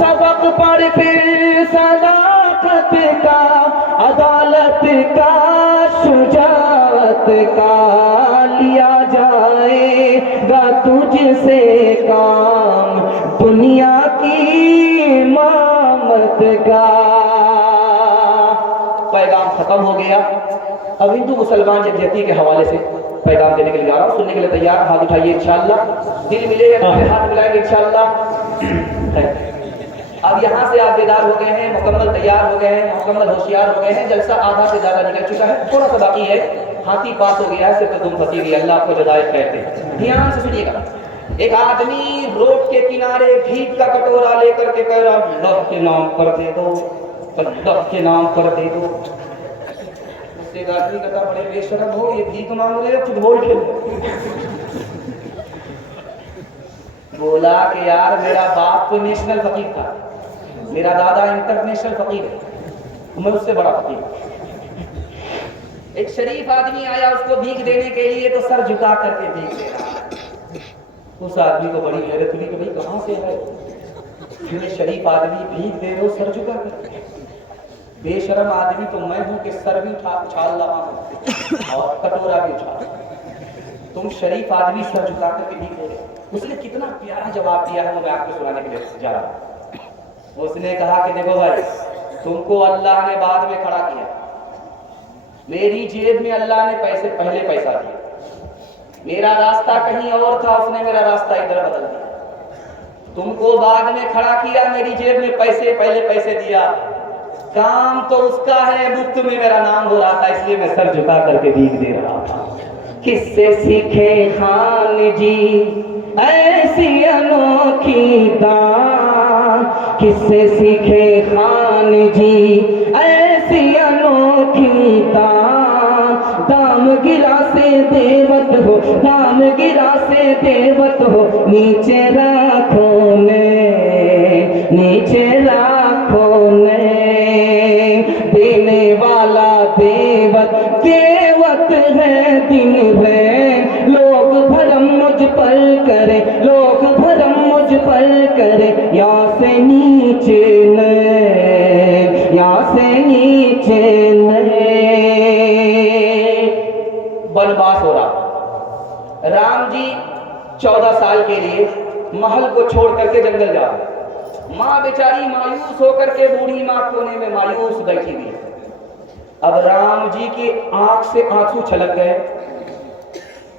سبق پڑھ پھر صداقت کا، عدالت کا، شجاعت کا، لیا جائے گا تجھ سے کام دنیا کی امامت کا۔ پیغام ختم ہو گیا۔ اب ہندو مسلمان یکجہتی کے حوالے سے پیغام دینے کے لیے جا رہا ہوں، سننے کے لیے تیار؟ ہاتھ اٹھائیے انشاءاللہ، دل ملے گا ہاتھ ملائیں گے انشاءاللہ۔ اب یہاں سے آپ بیدار ہو گئے ہیں، مکمل تیار ہو گئے ہیں، مکمل ہوشیار ہو گئے ہیں، جلسہ آدھا سے زیادہ نکل چکا ہے، تھوڑا سا باقی ہے، ہاتھی پاس ہو گیا ہے، صرف تم پھنسی گئی، اللہ آپ کو جزائے خیر دے۔ دھیان سے سنیے گا۔ ایک آدمی روڈ کے کنارے بھیک کا کٹورا لے کر کے کہہ رہا اللہ کے نام پر دے دو، اللہ کے نام پر دے دو۔ اس سے ایک آدمی کہتا بڑے بے شرم ہو، یہ بھیک مانگ رہے ہو فٹ بال کھیل رہے؟ بولا کہ یار میرا باپ تو نیشنل فقیر تھا، میرا دادا انٹرنیشنل فقیر ہے، میں اس سے بڑا فقیر ہوں۔ ایک شریف آدمی آیا اس کو بھیک دینے کے لیے تو سر جھکا کر کے بھیک دے رہا ہے۔ اس آدمی کو بڑی حیرت ہوئی کہ بھائی کہاں سے ہے یہ شریف آدمی بھیک دے رہے ہو سر جھکا کر کے؟ بے شرم آدمی تو میں ہوں کہ سر بھی اچھال رہا ہوں اور کٹورا بھی اچھال رہا ہوں، تم شریف آدمی سر جھکا کر کے بھیک دے رہے ہو۔ اس نے کتنا پیارا جواب دیا ہے وہ میں آپ کو سنانے کے لیے جا رہا ہوں۔ اس نے کہا کہ دیکھو بھائی، تم کو اللہ نے بعد میں کھڑا کیا، میری جیب میں اللہ نے پہلے پیسہ دیا، میرا راستہ کہیں اور تھا، اس نے میرا راستہ ادھر بدل دیا، تم کو بعد میں کھڑا کیا، میری جیب میں پہلے پیسے دیا، کام تو اس کا ہے، مفت میں میرا نام ہو رہا تھا، اس لیے میں سر جھکا کر کے بھیک دے رہا تھا۔ کس سے سیکھے خان جی ایسی انوکھی دان، کس سے سیکھے خان جی ایسی انوکھی دان، دام گرا سے دیوت ہو، دام گرا سے دیوت ہو، نیچے رکھو نے، نیچے رکھو نے، دینے والا دیوت، دیوت ہے دن ہے، لوگ بھرم مجھ پر کرے، لوگ بھرم مجھ پر کرے، یا سے نیچے نئے، یا سے نیچے نئے۔ بنواس ہو رہا، رام جی 14 سال کے لیے محل کو چھوڑ کر کے جنگل جا رہے، ماں بیچاری مایوس ہو کر کے، بوڑھی ماں کونے میں مایوس بیٹھی ہوئی۔ اب رام جی کی آنکھ سے آنسو چھلک گئے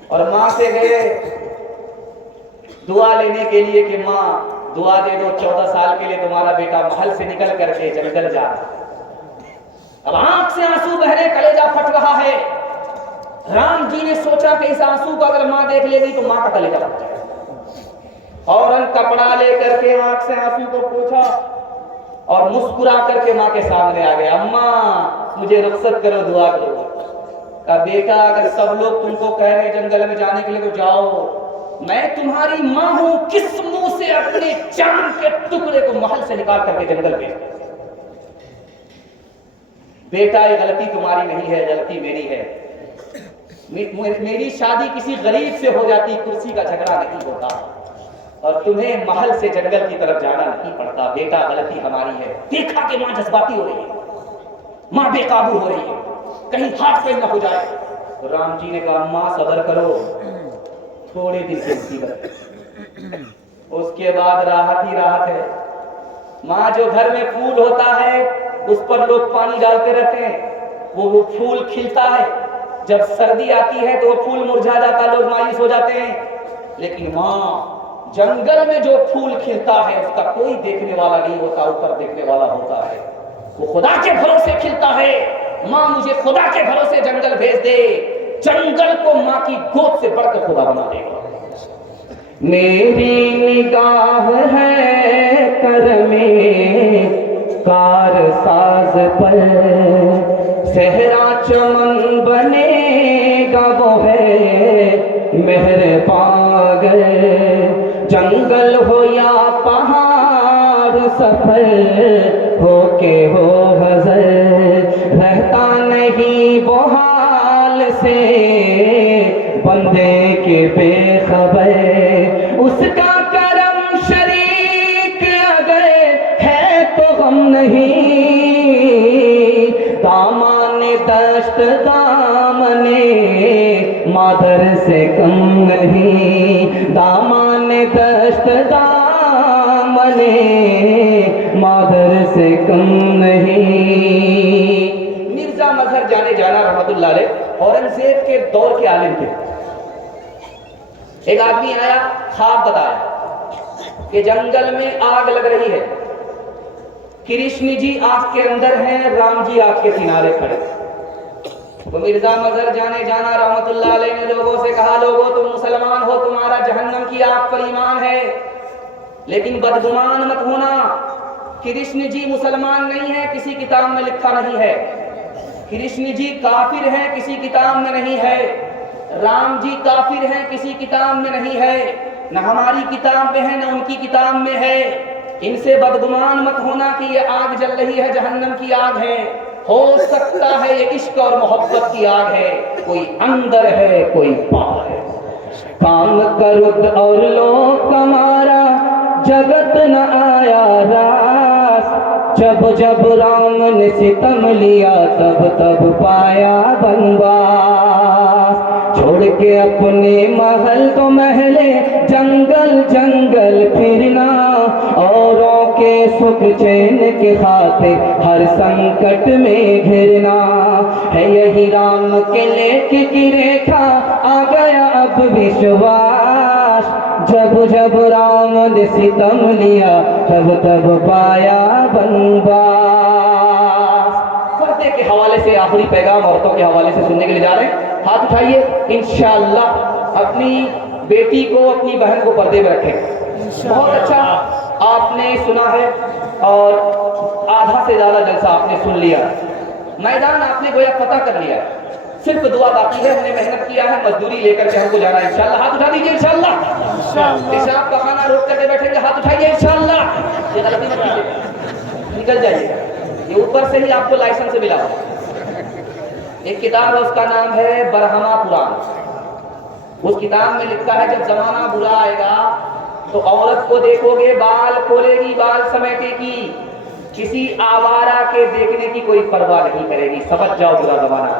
اور ماں سے گئے دعا لینے کے لیے کہ ماں دعا دے دو، 14 سال کے لیے تمہارا بیٹا محل سے نکل کر کے جنگل جا رہا ہے۔ اب آنکھ سے آنسو بہ رہے، کلیجہ پھٹ رہا ہے۔ رام جی نے سوچا کہ اس آنسو کو اگر ماں دیکھ لے گی تو ماں کا کلیجہ پھٹ جائے گا، فوراً کپڑا لے کر کے آنکھ سے آنسو کو پوچھا اور مسکرا کر کے ماں کے سامنے آ گیا، اماں مجھے رخصت کرو، دعا کرو۔ کہا بیٹا اگر سب لوگ تم کو کہہ رہے جنگل میں جانے کے لیے تو جاؤ، میں تمہاری ماں ہوں، کس منہ سے اپنے جان کے ٹکڑے کو محل سے نکال کر کے جنگل بھیج دوں؟ بیٹا یہ غلطی تمہاری نہیں ہے، غلطی میری ہے، میری شادی کسی غریب سے ہو جاتی، کرسی کا جھگڑا نہیں ہوتا اور تمہیں محل سے جنگل کی طرف جانا نہیں پڑتا، بیٹا غلطی ہماری ہے۔ دیکھا کہ ماں جذباتی ہو رہی ہے، ماں بے قابو ہو رہی ہے، کہیں ہاتھ پھیل نہ ہو جائے۔ رام جی نے کہا ماں صبر کرو، تھوڑے دن کی مصیبت ہے، اس کے بعد راحت ہی راحت ہے۔ ماں جو گھر میں پھول ہوتا ہے اس پر لوگ پانی ڈالتے رہتے ہیں، وہ پھول کھلتا ہے، جب سردی آتی ہے تو وہ پھول مرجھا جاتا، لوگ مایوس ہو جاتے ہیں، لیکن ماں جنگل میں جو پھول کھلتا ہے اس کا کوئی دیکھنے والا نہیں ہوتا، اوپر دیکھنے والا ہوتا ہے، وہ خدا کے بھروسے کھلتا ہے۔ ماں مجھے خدا کے بھروسے جنگل بھیج دے، جنگل کو ماں کی گود سے بڑھ کر خدا بنا دے گا۔ میری نگاہ ہے کرمے کار ساز پر، صحرا چمن بنے گا وہ ہے مہرباں گر، جنگل ہو یا پہاڑ سفر ہو کے ہو حضر، رہتا نہیں وہ حال سے بندے کے بے خبر، اس کا کرم شریک اگر ہے تو غم نہیں، دامان دشت دامنے مادر سے کم نہیں، دامان دشت دامنے مادر سے کم نہیں۔ مرزا مظہر جانے جانا رحمت اللہ علیہ اورنگزیب کے دور کے عالم تھے۔ ایک آدمی آیا، خواب بتایا کہ جنگل میں آگ لگ رہی ہے، کرشن جی آگ کے اندر ہیں، رام جی آگ کے کنارے کھڑے۔ وہ مرزا مظہر جانے جانا رحمت اللہ علیہ نے لوگوں سے کہا، لوگوں تم مسلمان ہو، تمہارا جہنم کی آگ پر ایمان ہے، لیکن بدگمان مت ہونا، کرشن جی مسلمان نہیں ہے، کسی کتاب میں لکھا نہیں ہے، کرشن جی کافر ہیں، کسی کتاب میں نہیں ہے، رام جی کافر ہیں، کسی کتاب میں نہیں ہے، نہ ہماری کتاب میں ہے نہ ان کی کتاب میں ہے، ان سے بدگمان مت ہونا کہ یہ آگ جل رہی ہے، جہنم کی آگ ہے۔ ہو سکتا ہے یہ عشق اور محبت کی آگ ہے، کوئی اندر ہے کوئی باہر ہے۔ کام کرد اور لو کمارا جگت نہ آیا راس، جب جب رام نے ستم لیا تب تب پایا بنواس۔ چھوڑ کے اپنے محل تو محلے جنگل جنگل پھرنا، اوروں کے سکھ چین کے خاطر ہر سنکٹ میں گھرنا ہے۔ یہی رام کے لیک کی ریکھا آ گیا اب وشواس، جب جب رام نے ستم لیا تب تب پایا بنواس۔ پردے کے حوالے سے آخری پیغام عورتوں کے حوالے سے سننے کے لیے جا رہے ہیں۔ ہاتھ اٹھائیے، انشاءاللہ اپنی بیٹی کو اپنی بہن کو پردے میں رکھیں۔ بہت اچھا آپ نے سنا ہے اور آدھا سے زیادہ جلسہ آپ نے سن لیا، میدان آپ نے گویا فتح کر لیا ہے، صرف دعا باقی ہے۔ ہم نے محنت کیا ہے، مزدوری لے کر کے ہم کو جانا ہے انشاءاللہ۔ ہاتھ اٹھا دیجیے انشاءاللہ۔ پیشاب کا کھانا روک کر کے بیٹھیں گے، ہاتھ اٹھائیے انشاءاللہ۔ یہ غلطی مت کیجیے، نکل جائیے گا، یہ اوپر سے ہی آپ کو لائسنس ملا۔ ایک کتاب ہے، اس کا نام ہے برہما پران۔ اس کتاب میں لکھا ہے جب زمانہ برا آئے گا تو عورت کو دیکھو گے بال کھولے گی، بال سمیٹے گی، کسی آوارہ کے دیکھنے کی کوئی پرواہ نہیں کرے گی۔ سمجھ جاؤ برا زمانہ۔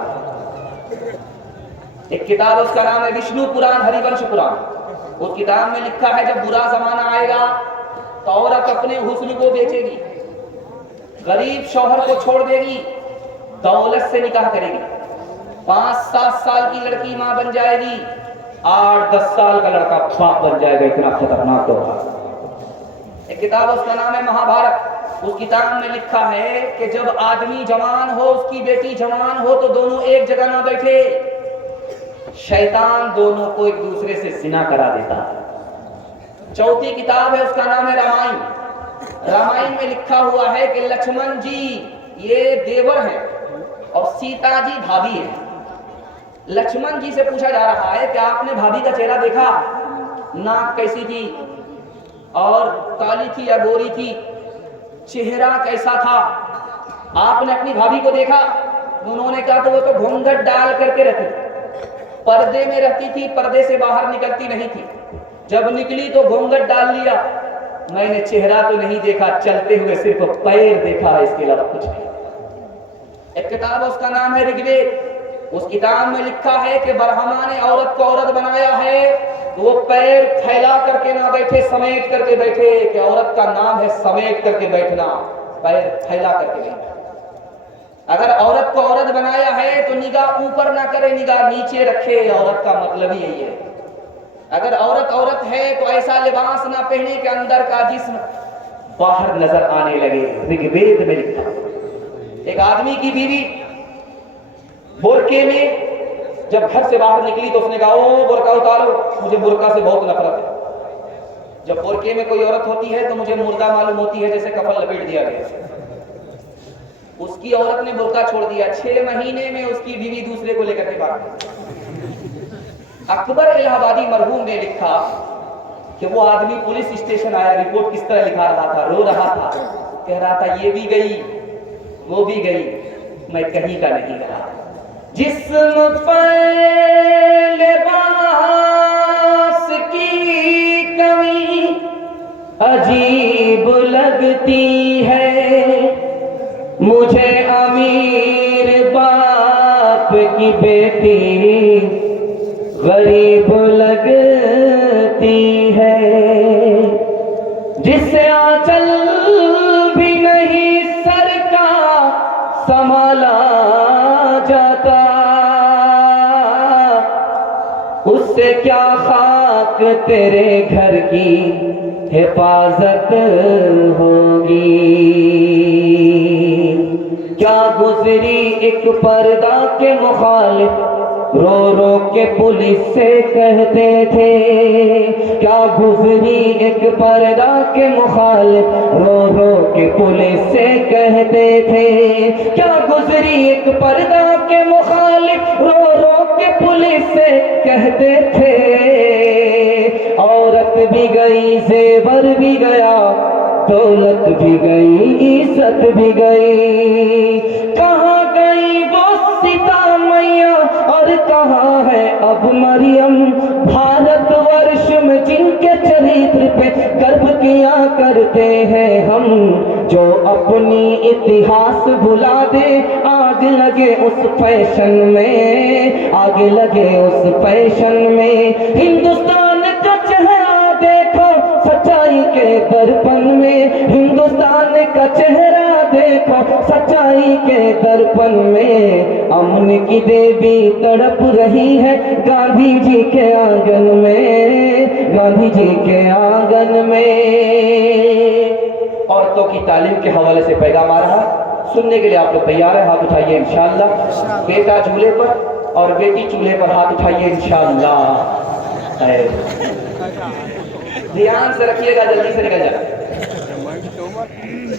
ایک کتاب اس کا نام ہے وشنو پران، ہری ونش پران۔ اس کتاب میں لکھا ہے جب برا زمانہ آئے گا تو عورت اپنے حسن کو بیچے گی، غریب شوہر کو چھوڑ دے گی، دولت سے نکاح کرے گی، 5-7 سال کی لڑکی ماں بن جائے گی، 8-10 سال کا لڑکا باپ بن جائے گا۔ اتنا خطرناک دور ہے۔ ایک کتاب اس کا نام ہے مہا بھارت۔ اس کتاب میں لکھا ہے کہ جب آدمی جوان ہو، اس کی بیٹی جوان ہو تو دونوں ایک جگہ نہ بیٹھے، شیطان دونوں کو ایک دوسرے سے زنا کرا دیتا ہے۔ چوتھی کتاب ہے، اس کا نام ہے رامائن۔ رامائن میں لکھا ہوا ہے کہ لکشمن جی یہ دیور ہیں اور سیتا جی بھابھی ہیں۔ لکشمن جی سے پوچھا جا رہا ہے کہ آپ نے بھابھی کا چہرہ دیکھا، ناک کیسی تھی اور کالی تھی یا گوری تھی، چہرہ کیسا تھا؟ آپ نے اپنی بھابھی کو دیکھا؟ انہوں نے کہا تو وہ تو گھونگھٹ ڈال کر کے رہتی، پردے میں رہتی تھی، پردے سے باہر نکلتی نہیں تھی، جب نکلی تو گھونگھٹ ڈال لیا، میں نے چہرہ تو نہیں دیکھا، چلتے ہوئے صرف پیر دیکھا ہے، اس کے علاوہ کچھ نہیں۔ ایک کتاب اس کا نام ہے رگ وید۔ اس کتاب میں لکھا ہے کہ برہما نے عورت کو عورت بنایا ہے تو وہ پیر پھیلا کر کے نہ بیٹھے، سمیٹ کر کے بیٹھے، کہ عورت کا نام ہے سمیٹ کر کے بیٹھنا، پیر پھیلا کر کے بیٹھنا۔ اگر عورت کو عورت بنایا ہے تو نگاہ اوپر نہ کرے، نگاہ نیچے رکھے، عورت کا مطلب ہی یہی ہے۔ اگر عورت عورت ہے تو ایسا لباس نہ پہنے کہ اندر کا جسم باہر نظر آنے لگے۔ رگ وید میں لکھا۔ ایک آدمی کی بیوی برقعے میں جب گھر سے باہر نکلی تو اس نے کہا او برقع اتارو، مجھے برقع سے بہت نفرت ہے۔ جب برقعے میں کوئی عورت ہوتی ہے تو مجھے مردہ معلوم ہوتی ہے، جیسے کفن لپیٹ دیا گیا۔ اس کی عورت نے برقع چھوڑ دیا، 6 مہینے میں اس کی بیوی دوسرے کو لے کر کے بھاگ گئی۔ اکبر الہ آبادی مرحوم نے لکھا کہ وہ آدمی پولیس اسٹیشن آیا، رپورٹ کس طرح لکھا رہا تھا، رو رہا تھا، کہہ رہا تھا یہ بھی گئی وہ بھی گئی، میں کہیں کا نہیں رہا۔ جسم پر لباس کی کمی عجیب لگتی ہے، مجھے امیر باپ کی بیٹی غریب لگتی ہے، جس سے آنچل بھی نہیں سر کا سنبھالا جاتا، اس سے کیا خاک تیرے گھر کی حفاظت ہوگی۔ کیا گزری ایک پردہ کے مخالف رو رو کے پولیس سے کہتے تھے، کیا گزری ایک پردہ کے مخالف رو رو کے پولیس سے کہتے تھے، کیا گزری ایک پردہ کے مخالف رو رو کے پولیس سے کہتے تھے، عورت بھی گئی زیور بھی گیا، دولت بھی گئی عزت بھی گئی، کہاں اور کہاں ہے اب مریم بھارت ورش میں جن کے چریتر پہ گرو کیا کرتے ہیں ہم، جو اپنی اتہاس بھلا دے آگ لگے اس فیشن میں، آگ لگے اس فیشن میں۔ ہندوستان کا چہرہ دیکھو سچائی کے درپن میں، ہندوستان کا چہرہ دیکھو سچائی کے درپن میں، امن کی دیوی تڑپ رہی ہے گاندھی جی کے آنگن میں، گاندھی جی کے آنگن میں۔ عورتوں کی تعلیم کے حوالے سے پیغام آ رہا سننے کے لیے آپ لوگ تیار ہیں؟ ہاتھ اٹھائیے انشاءاللہ۔ بیٹا جھولے پر اور بیٹی چولہے پر، ہاتھ اٹھائیے انشاءاللہ۔ دھیان سے رکھیے گا، جلدی سے نکل جائے۔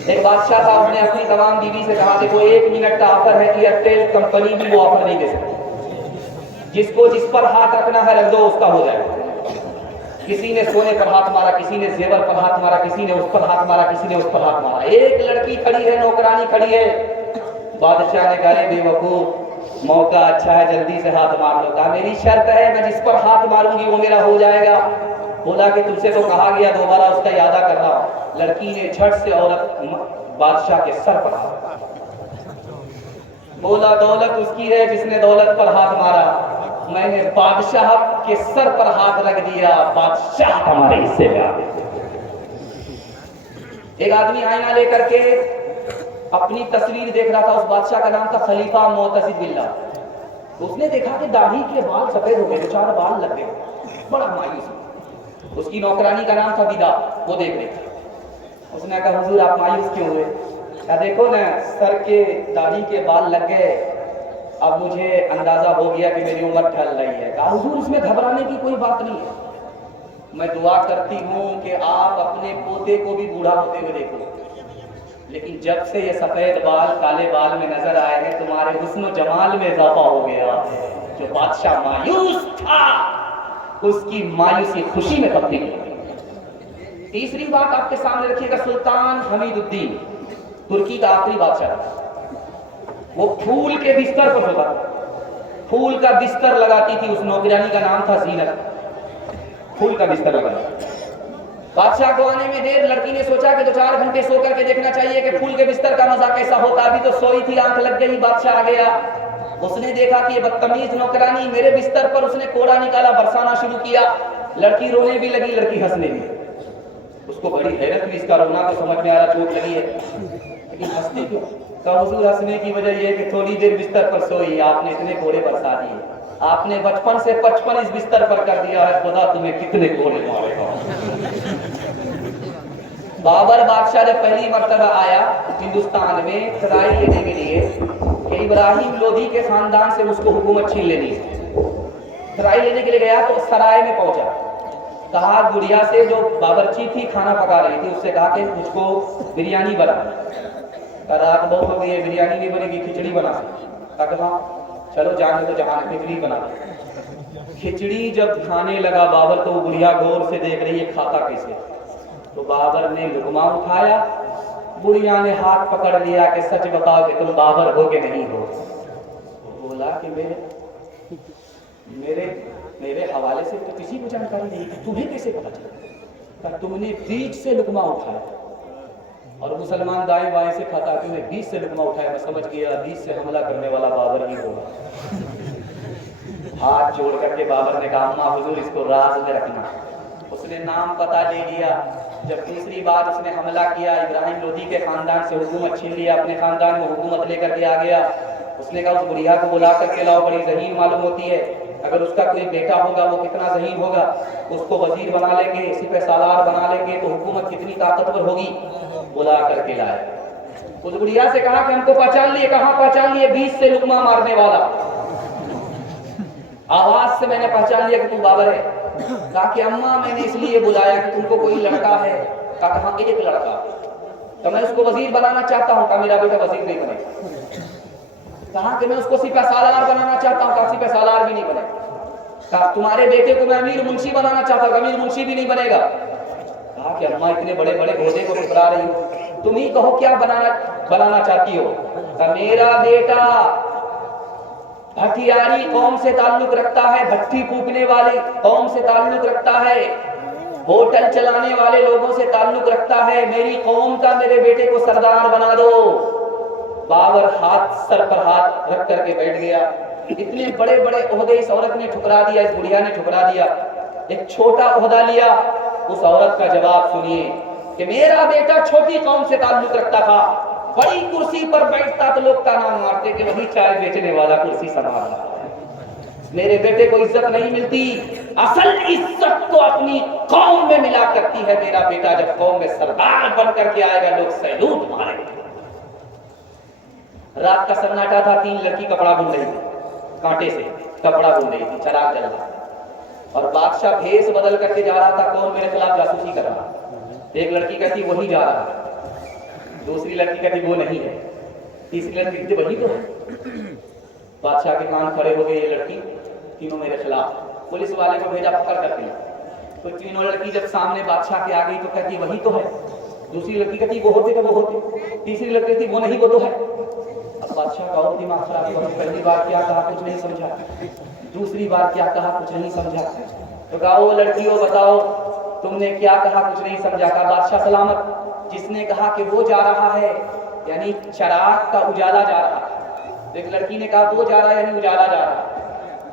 ایک بادشاہ صاحب نے اپنی تمام بیوی سے کہا کہ وہ 1 منٹ کا آفر ہے، ایئرٹیل کمپنی بھی وہ آفر نہیں دے سکتی، جس کو جس پر ہاتھ رکھنا ہے رکھ دو، اس کا ہو جائے۔ کسی نے سونے پر ہاتھ مارا، کسی نے زیور پر ہاتھ مارا، کسی نے اس پر ہاتھ مارا، کسی نے اس پر ہاتھ مارا۔ ایک لڑکی کھڑی ہے، نوکرانی کھڑی ہے۔ بادشاہ نے کہا بے وقوف، موقع اچھا ہے، جلدی سے ہاتھ مار لو۔ کہا میری شرط ہے، میں جس پر ہاتھ ماروں گی وہ میرا ہو جائے گا۔ بولا کہ تم سے تو کہا گیا دوبارہ اس کا ارادہ کرنا۔ لڑکی نے جھٹ سے عورت بادشاہ کے سر پر ہاتھ، بولا دولت اس کی ہے جس نے دولت پر ہاتھ مارا، میں نے بادشاہ کے سر پر ہاتھ رکھ دیا، بادشاہ ہمارے حصے میں آ گئے۔ ایک آدمی آئینہ لے کر کے اپنی تصویر دیکھ رہا تھا، اس بادشاہ کا نام تھا خلیفہ معتضد باللہ۔ اس نے دیکھا کہ داڑھی کے بال سفید ہو گئے، 2-4 بال لگ گئے، بڑا مایوس۔ اس کی نوکرانی کا نام تھا ودا، وہ دیکھ رہی تھی۔ اس نے کہا حضور آپ مایوس کیوں ہوئے؟ کہا دیکھو نا سر کے داڑھی کے بال لگ گئے، اب مجھے اندازہ ہو گیا کہ میری عمر ڈھل رہی ہے۔ کہا حضور اس میں گھبرانے کی کوئی بات نہیں ہے، میں دعا کرتی ہوں کہ آپ اپنے پوتے کو بھی بوڑھا ہوتے ہوئے دیکھو، لیکن جب سے یہ سفید بال کالے بال میں نظر آئے ہیں تمہارے حسن و جمال میں اضافہ ہو گیا ہے۔ جو بادشاہ مایوس تھا اس کی مایوسی خوشی میں تبدیل ہو گئی۔ تیسری بات آپ کے سامنے رکھیے گا، سلطان حمید الدین ترکی کا آخری بادشاہ تھا۔ وہ پھول کے بستر پر سوتا تھا، پھول کا بستر لگاتی تھی، اس نوکرانی کا نام تھا زینت، پھول کا بستر لگاتی۔ بادشاہ کو آنے میں دیر، لڑکی نے سوچا کہ 2-4 گھنٹے سو کر کے دیکھنا چاہیے کہ پھول کے بستر کا مزہ کیسا ہوتا۔ ابھی تو سوئی تھی، آنکھ لگ گئی، بادشاہ آ گیا۔ اس نے دیکھا کہ یہ بدتمیز نوکرانی میرے بستر پر، اس نے کوڑا نکالا، برسانا شروع کیا۔ لڑکی رونے بھی لگی، لڑکی ہنسنے بھی۔ اس کو بڑی حیرت ہوئی، اس کا رونا تو سمجھ میں آ رہا چوٹ لگی ہے، لیکن ہنستی کیوں؟ کہا حضور ہنسنے کی وجہ یہ ہے کہ تھوڑی دیر بستر پر سوئی، آپ نے اتنے کوڑے برسا دیے، آپ نے 55 سے 55 اس بستر پر کر دیا ہے، خدا تمہیں کتنے کوڑے مارے گا۔ بابر بادشاہ جب پہلی مرتبہ آیا ہندوستان میں رائے لینے کے لیے کہ ابراہیم لودھی کے خاندان سے اس کو حکومت چھین لینی ہے، رائے لینے کے لیے گیا تو سرائے میں پہنچا، کہا گڑیا سے جو باورچی تھی کھانا پکا رہی تھی، اس سے کہا کہ مجھ کو بریانی بنا۔ رات بہت ہو گئی ہے، بریانی نہیں بنے گی، کھچڑی بنا۔ کہا چلو جانے تو جہاں کھچڑی بنا۔ کھچڑی جب کھانے لگا بابر تو وہ گڑیا غور سے دیکھ رہی ہے کھاتا کیسے، تو بابر نے لقمہ اٹھایا، گڑیا نے ہاتھ پکڑ لیا کہ سچ بتاؤ کہ تم بابر ہو کہ نہیں ہو؟ بولا کہ میرے حوالے سے تو کسی کو جانکاری نہیں، تمہیں کیسے پتا چلا؟ تم نے بیچ سے لقمہ اٹھایا، اور مسلمان دائیں بائیں سے کھاتا، تم نے بیچ سے لقمہ اٹھایا، میں سمجھ گیا بیچ سے حملہ کرنے والا بابر ہی ہوگا۔ ہاتھ جوڑ کر کے بابر نے کہا اماں حضور اس کو راز میں رکھنا۔ اس نے نام پتہ لے لیا۔ جب تیسری بار اس نے حملہ کیا، ابراہیم لودھی کے خاندان سے حکومت چھین لیا، اپنے خاندان میں حکومت لے کر کے آ گیا۔ اس نے کہا اس بڑھیا کو بلا کر کے لاؤ، بڑی ذہین معلوم ہوتی ہے، اگر اس کا کوئی بیٹا ہوگا وہ کتنا ذہین ہوگا، اس کو وزیر بنا لیں گے، سپہ سالار بنا لیں گے تو حکومت کتنی طاقتور ہوگی۔ بلا کر کے لائے۔ اس بڑھیا سے کہا کہ ہم کو پہچان لیے، کہاں پہچان لیے؟ بیچ سے لقمہ مارنے والا، آواز سے میں نے پہچان لیا کہ تم بابر ہے۔ کہا کہ اماں میں نے اس لیے بلایا کہ تم کو کوئی لڑکا ہے؟ کہا کہاں ایک لڑکا، تو میں اس کو وزیر بنانا چاہتا ہوں۔ کہا میرا بیٹا وزیر نہیں بنے۔ کہا کہ میں اس کو سپہ سالار بنانا چاہتا ہوں۔ کہا سپہ سالار بھی نہیں بنے۔ کہا تمہارے بیٹے کو میں امیر منشی بنانا چاہتا ہوں۔ امیر منشی بھی نہیں بنے گا۔ کہا کہ اماں اتنے بڑے بڑے عہدے کو ٹھکرا رہی ہو، تم ہی کہو کیا بنانا چاہتی ہو؟ کہا میرا بیٹا بھٹیاری قوم سے تعلق رکھتا ہے, بھٹی پھونکنے والی قوم سے تعلق رکھتا ہے, ہوٹل چلانے والے لوگوں سے تعلق رکھتا ہے. میری قوم کا میرے بیٹے کو سردار بنا دو. بابر ہاتھ سر پر ہاتھ رکھ کر کے بیٹھ گیا. اتنے بڑے بڑے عہدے اس عورت نے ٹھکرا دیا, اس بڑھیا نے ٹھکرا دیا. ایک چھوٹا عہدہ لیا. اس عورت کا جواب سنیے کہ میرا بیٹا چھوٹی قوم سے تعلق رکھتا تھا, بڑی کرسی پر بیٹھتا تو لوگ تانا مارتے کہ وہی چائے بیچنے والا کرسی سنبھال رہا ہے. میرے بیٹے کو عزت نہیں ملتی, اصل عزت تو اپنی قوم میں ملا کرتی ہے. میرا بیٹا جب قوم میں سردار بن کر کے آئے گا لوگ سیلوٹ ماریں گے. رات کا سناٹا تھا, 3 لڑکی کپڑا بن رہی تھی, کانٹے سے کپڑا بن رہی تھی, چراغ جل رہا اور بادشاہ بھیس بدل کر کے جا رہا تھا. کون میرے خلاف جاسوسی کر رہا. ایک لڑکی کہتی وہی جا رہا ہے, دوسری لڑکی کہتی وہ نہیں ہے, تیسری لڑکی کہتی وہی تو ہے. بادشاہ کے کان کھڑے ہو گئے, یہ لڑکی تینوں میرے خلاف. پولیس والے کو بھیجا پکڑ کر کے. تو تینوں لڑکی جب سامنے بادشاہ کے آ گئی تو کہتی وہی تو ہے. دوسری لڑکی کہتی وہ ہوتے تو وہ ہوتے. تیسری لڑکی کہتی وہ نہیں وہ تو ہے. اب بادشاہ کا اور دماغ خراب ہوا. پہلی بار کیا کہا کچھ نہیں سمجھا, دوسری بار کیا کہا کچھ نہیں سمجھا. تو کہا وہ لڑکیوں بتاؤ تم نے کیا کہا کچھ نہیں سمجھا. کہا بادشاہ سلامت, جس نے کہا کہ وہ جا رہا ہے یعنی چراغ کا اجالا جا رہا ہے. ایک لڑکی نے کہا وہ جا رہا ہے یعنی اجالا جا رہا ہے.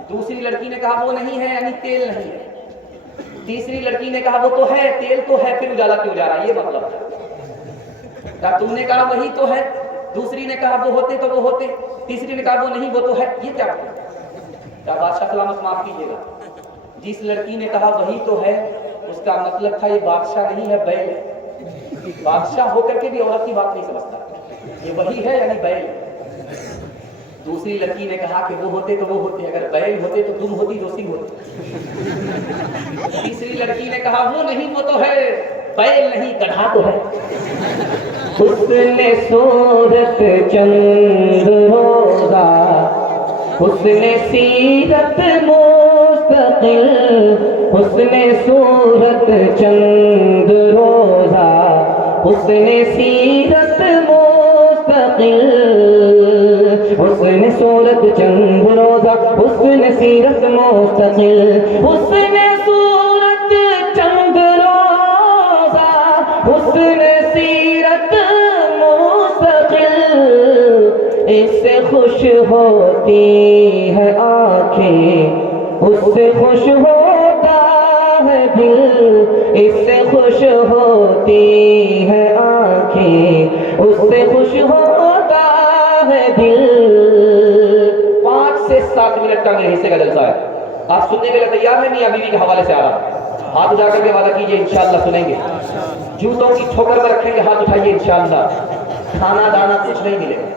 دوسری لڑکی نے کہا وہ نہیں ہے یعنی تیل نہیں ہے. تیسری لڑکی نے کہا وہ تو ہے, تیل تو ہے, پھر اجالا کیوں جا رہا ہے, یہ مطلب ہے. کہا تم نے کہا وہی تو ہے, دوسری نے کہا وہ ہوتے تو وہ ہوتے, تیسری نے کہا وہ نہیں وہ تو ہے, یہ کیا مطلب. کہا بادشاہ سلامت معاف کیجیے گا, جس لڑکی نے کہا وہی تو ہے اس کا مطلب تھا یہ بادشاہ نہیں ہے بیل ہے. بادشاہ ہو کر کے بھی عورت کی بات نہیں سمجھتا, یہ وہی ہے یعنی بیل ہے. دوسری لڑکی نے کہا کہ وہ ہوتے تو وہ ہوتے, اگر بیل ہوتے تو تم ہوتی دوسری ہوتی. تیسری لڑکی نے کہا وہ نہیں وہ تو ہے, بیل نہیں گدھا تو ہے. حسن صورت چند روزہ, حسن سیرت مستقل, حسن صورت چند روزہ, حسن سیرت مستقل, حسن صورت چند روزہ, حسن سیرت مستقل, حسن صورت چند روزہ, حسن سیرت مستقل, اس سے خوش ہوتی ہے آنکھیں, اس سے خوش ہوتا ہے دل, اس سے خوش ہوتی ہے آنکھیں, اس سے خوش ہوتا ہے دل. 5 سے 7 منٹ کا میرے حصے کا جلسہ ہے. آپ سننے کے لیے تیار ہیں؟ میاں بیوی کے حوالے سے آ رہا. ہاتھ اٹھا کر کے وعدہ کیجیے انشاءاللہ سنیں گے. جوتوں کی ٹھوکر میں رکھیں گے, ہاتھ اٹھائیے انشاءاللہ. کھانا دانا کچھ نہیں ملے گا.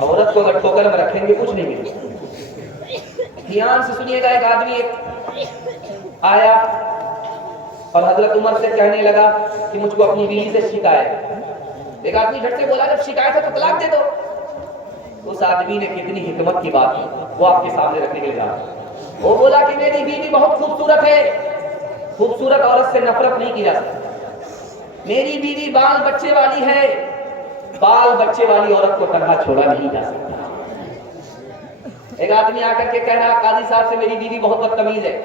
عورت کو اگر ٹھوکر میں رکھیں گے کچھ نہیں ملے گا. دھیان سے سنیے گا. ایک آدمی آیا اور حضرت عمر سے کہنے لگا کہ مجھ کو اپنی بیوی سے شکایت ہے. ایک آدمی جھٹ سے بولا جب شکایت ہے تو طلاق دے دو. اس آدمی نے کتنی حکمت کی بات کی وہ آپ کے سامنے رکھنے کے لیے جا رہا ہے. وہ بولا کہ میری بیوی بہت خوبصورت ہے, خوبصورت عورت سے نفرت نہیں کی جا سکتی. میری بیوی بال بچے والی ہے, بال بچے والی عورت کو تنہا چھوڑا نہیں جا سکتا. ایک آدمی آ کر کے کہہ رہا قاضی صاحب سے میری بیوی بہت بدتمیز ہے.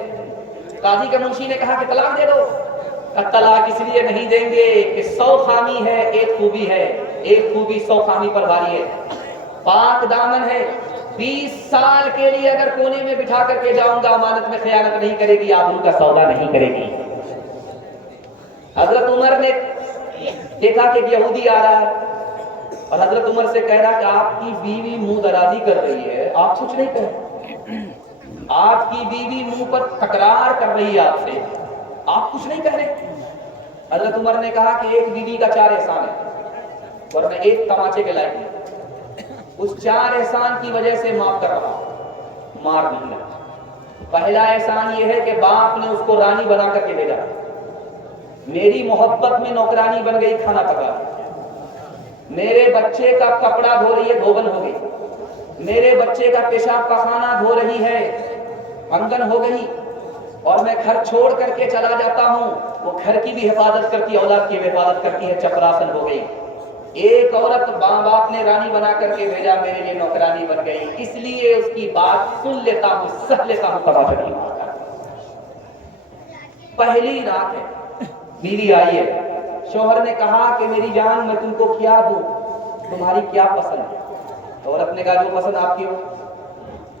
قاضی کے منشی نے کہا کہ طلاق دے دو. طلاق اس لیے نہیں دیں گے کہ 100 خامی ہے ایک خوبی ہے, ایک خوبی 100 خامی پر بھاری ہے. پاک دامن ہے, 20 سال کے لیے اگر کونے میں بٹھا کر کے جاؤں گا امانت میں خیانت نہیں کرے گی, آبرو کا سودا نہیں کرے گی. حضرت عمر نے دیکھا کہ یہودی آ رہا ہے اور حضرت عمر سے کہہ رہا کہ آپ کی بیوی منہ درازی کر رہی ہے, آپ کچھ نہیں کہہ. آپ کی بیوی منہ پر تکرار کر رہی ہے آپ سے, آپ کچھ نہیں کہہ رہے. حضرت عمر نے کہا کہ ایک بیوی کا 4 احسان ہے ورنہ ایک تماچے کے لائق نہیں. اس 4 احسان کی وجہ سے معاف کر رہا, مار نہیں رہا. پہلا احسان یہ ہے کہ باپ نے اس کو رانی بنا کر کے بھیجا, میری محبت میں نوکرانی بن گئی, کھانا پکا. میرے بچے کا کپڑا دھو رہی ہے, دھوبن ہو گئی. میرے بچے کا پیشاب پخانہ دھو رہی ہے, انگن ہو گئی. اور میں گھر چھوڑ کر کے چلا جاتا ہوں, وہ گھر کی بھی حفاظت کرتی, اولاد کی بھی حفاظت کرتی ہے, چپراسن ہو گئی. ایک عورت ماں باپ نے رانی بنا کر کے بھیجا، میرے لیے نوکرانی بن گئی، اس لیے اس کی بات سن لیتا ہوں، سہ لیتا ہوں تباہ کی۔ پہلی رات ہے، بیوی آئی ہے، شوہر نے کہا کہ میری جان میں تم کو کیا دوں، تمہاری کیا پسند ہے؟ عورت نے کہا جو پسند آپ کی ہو۔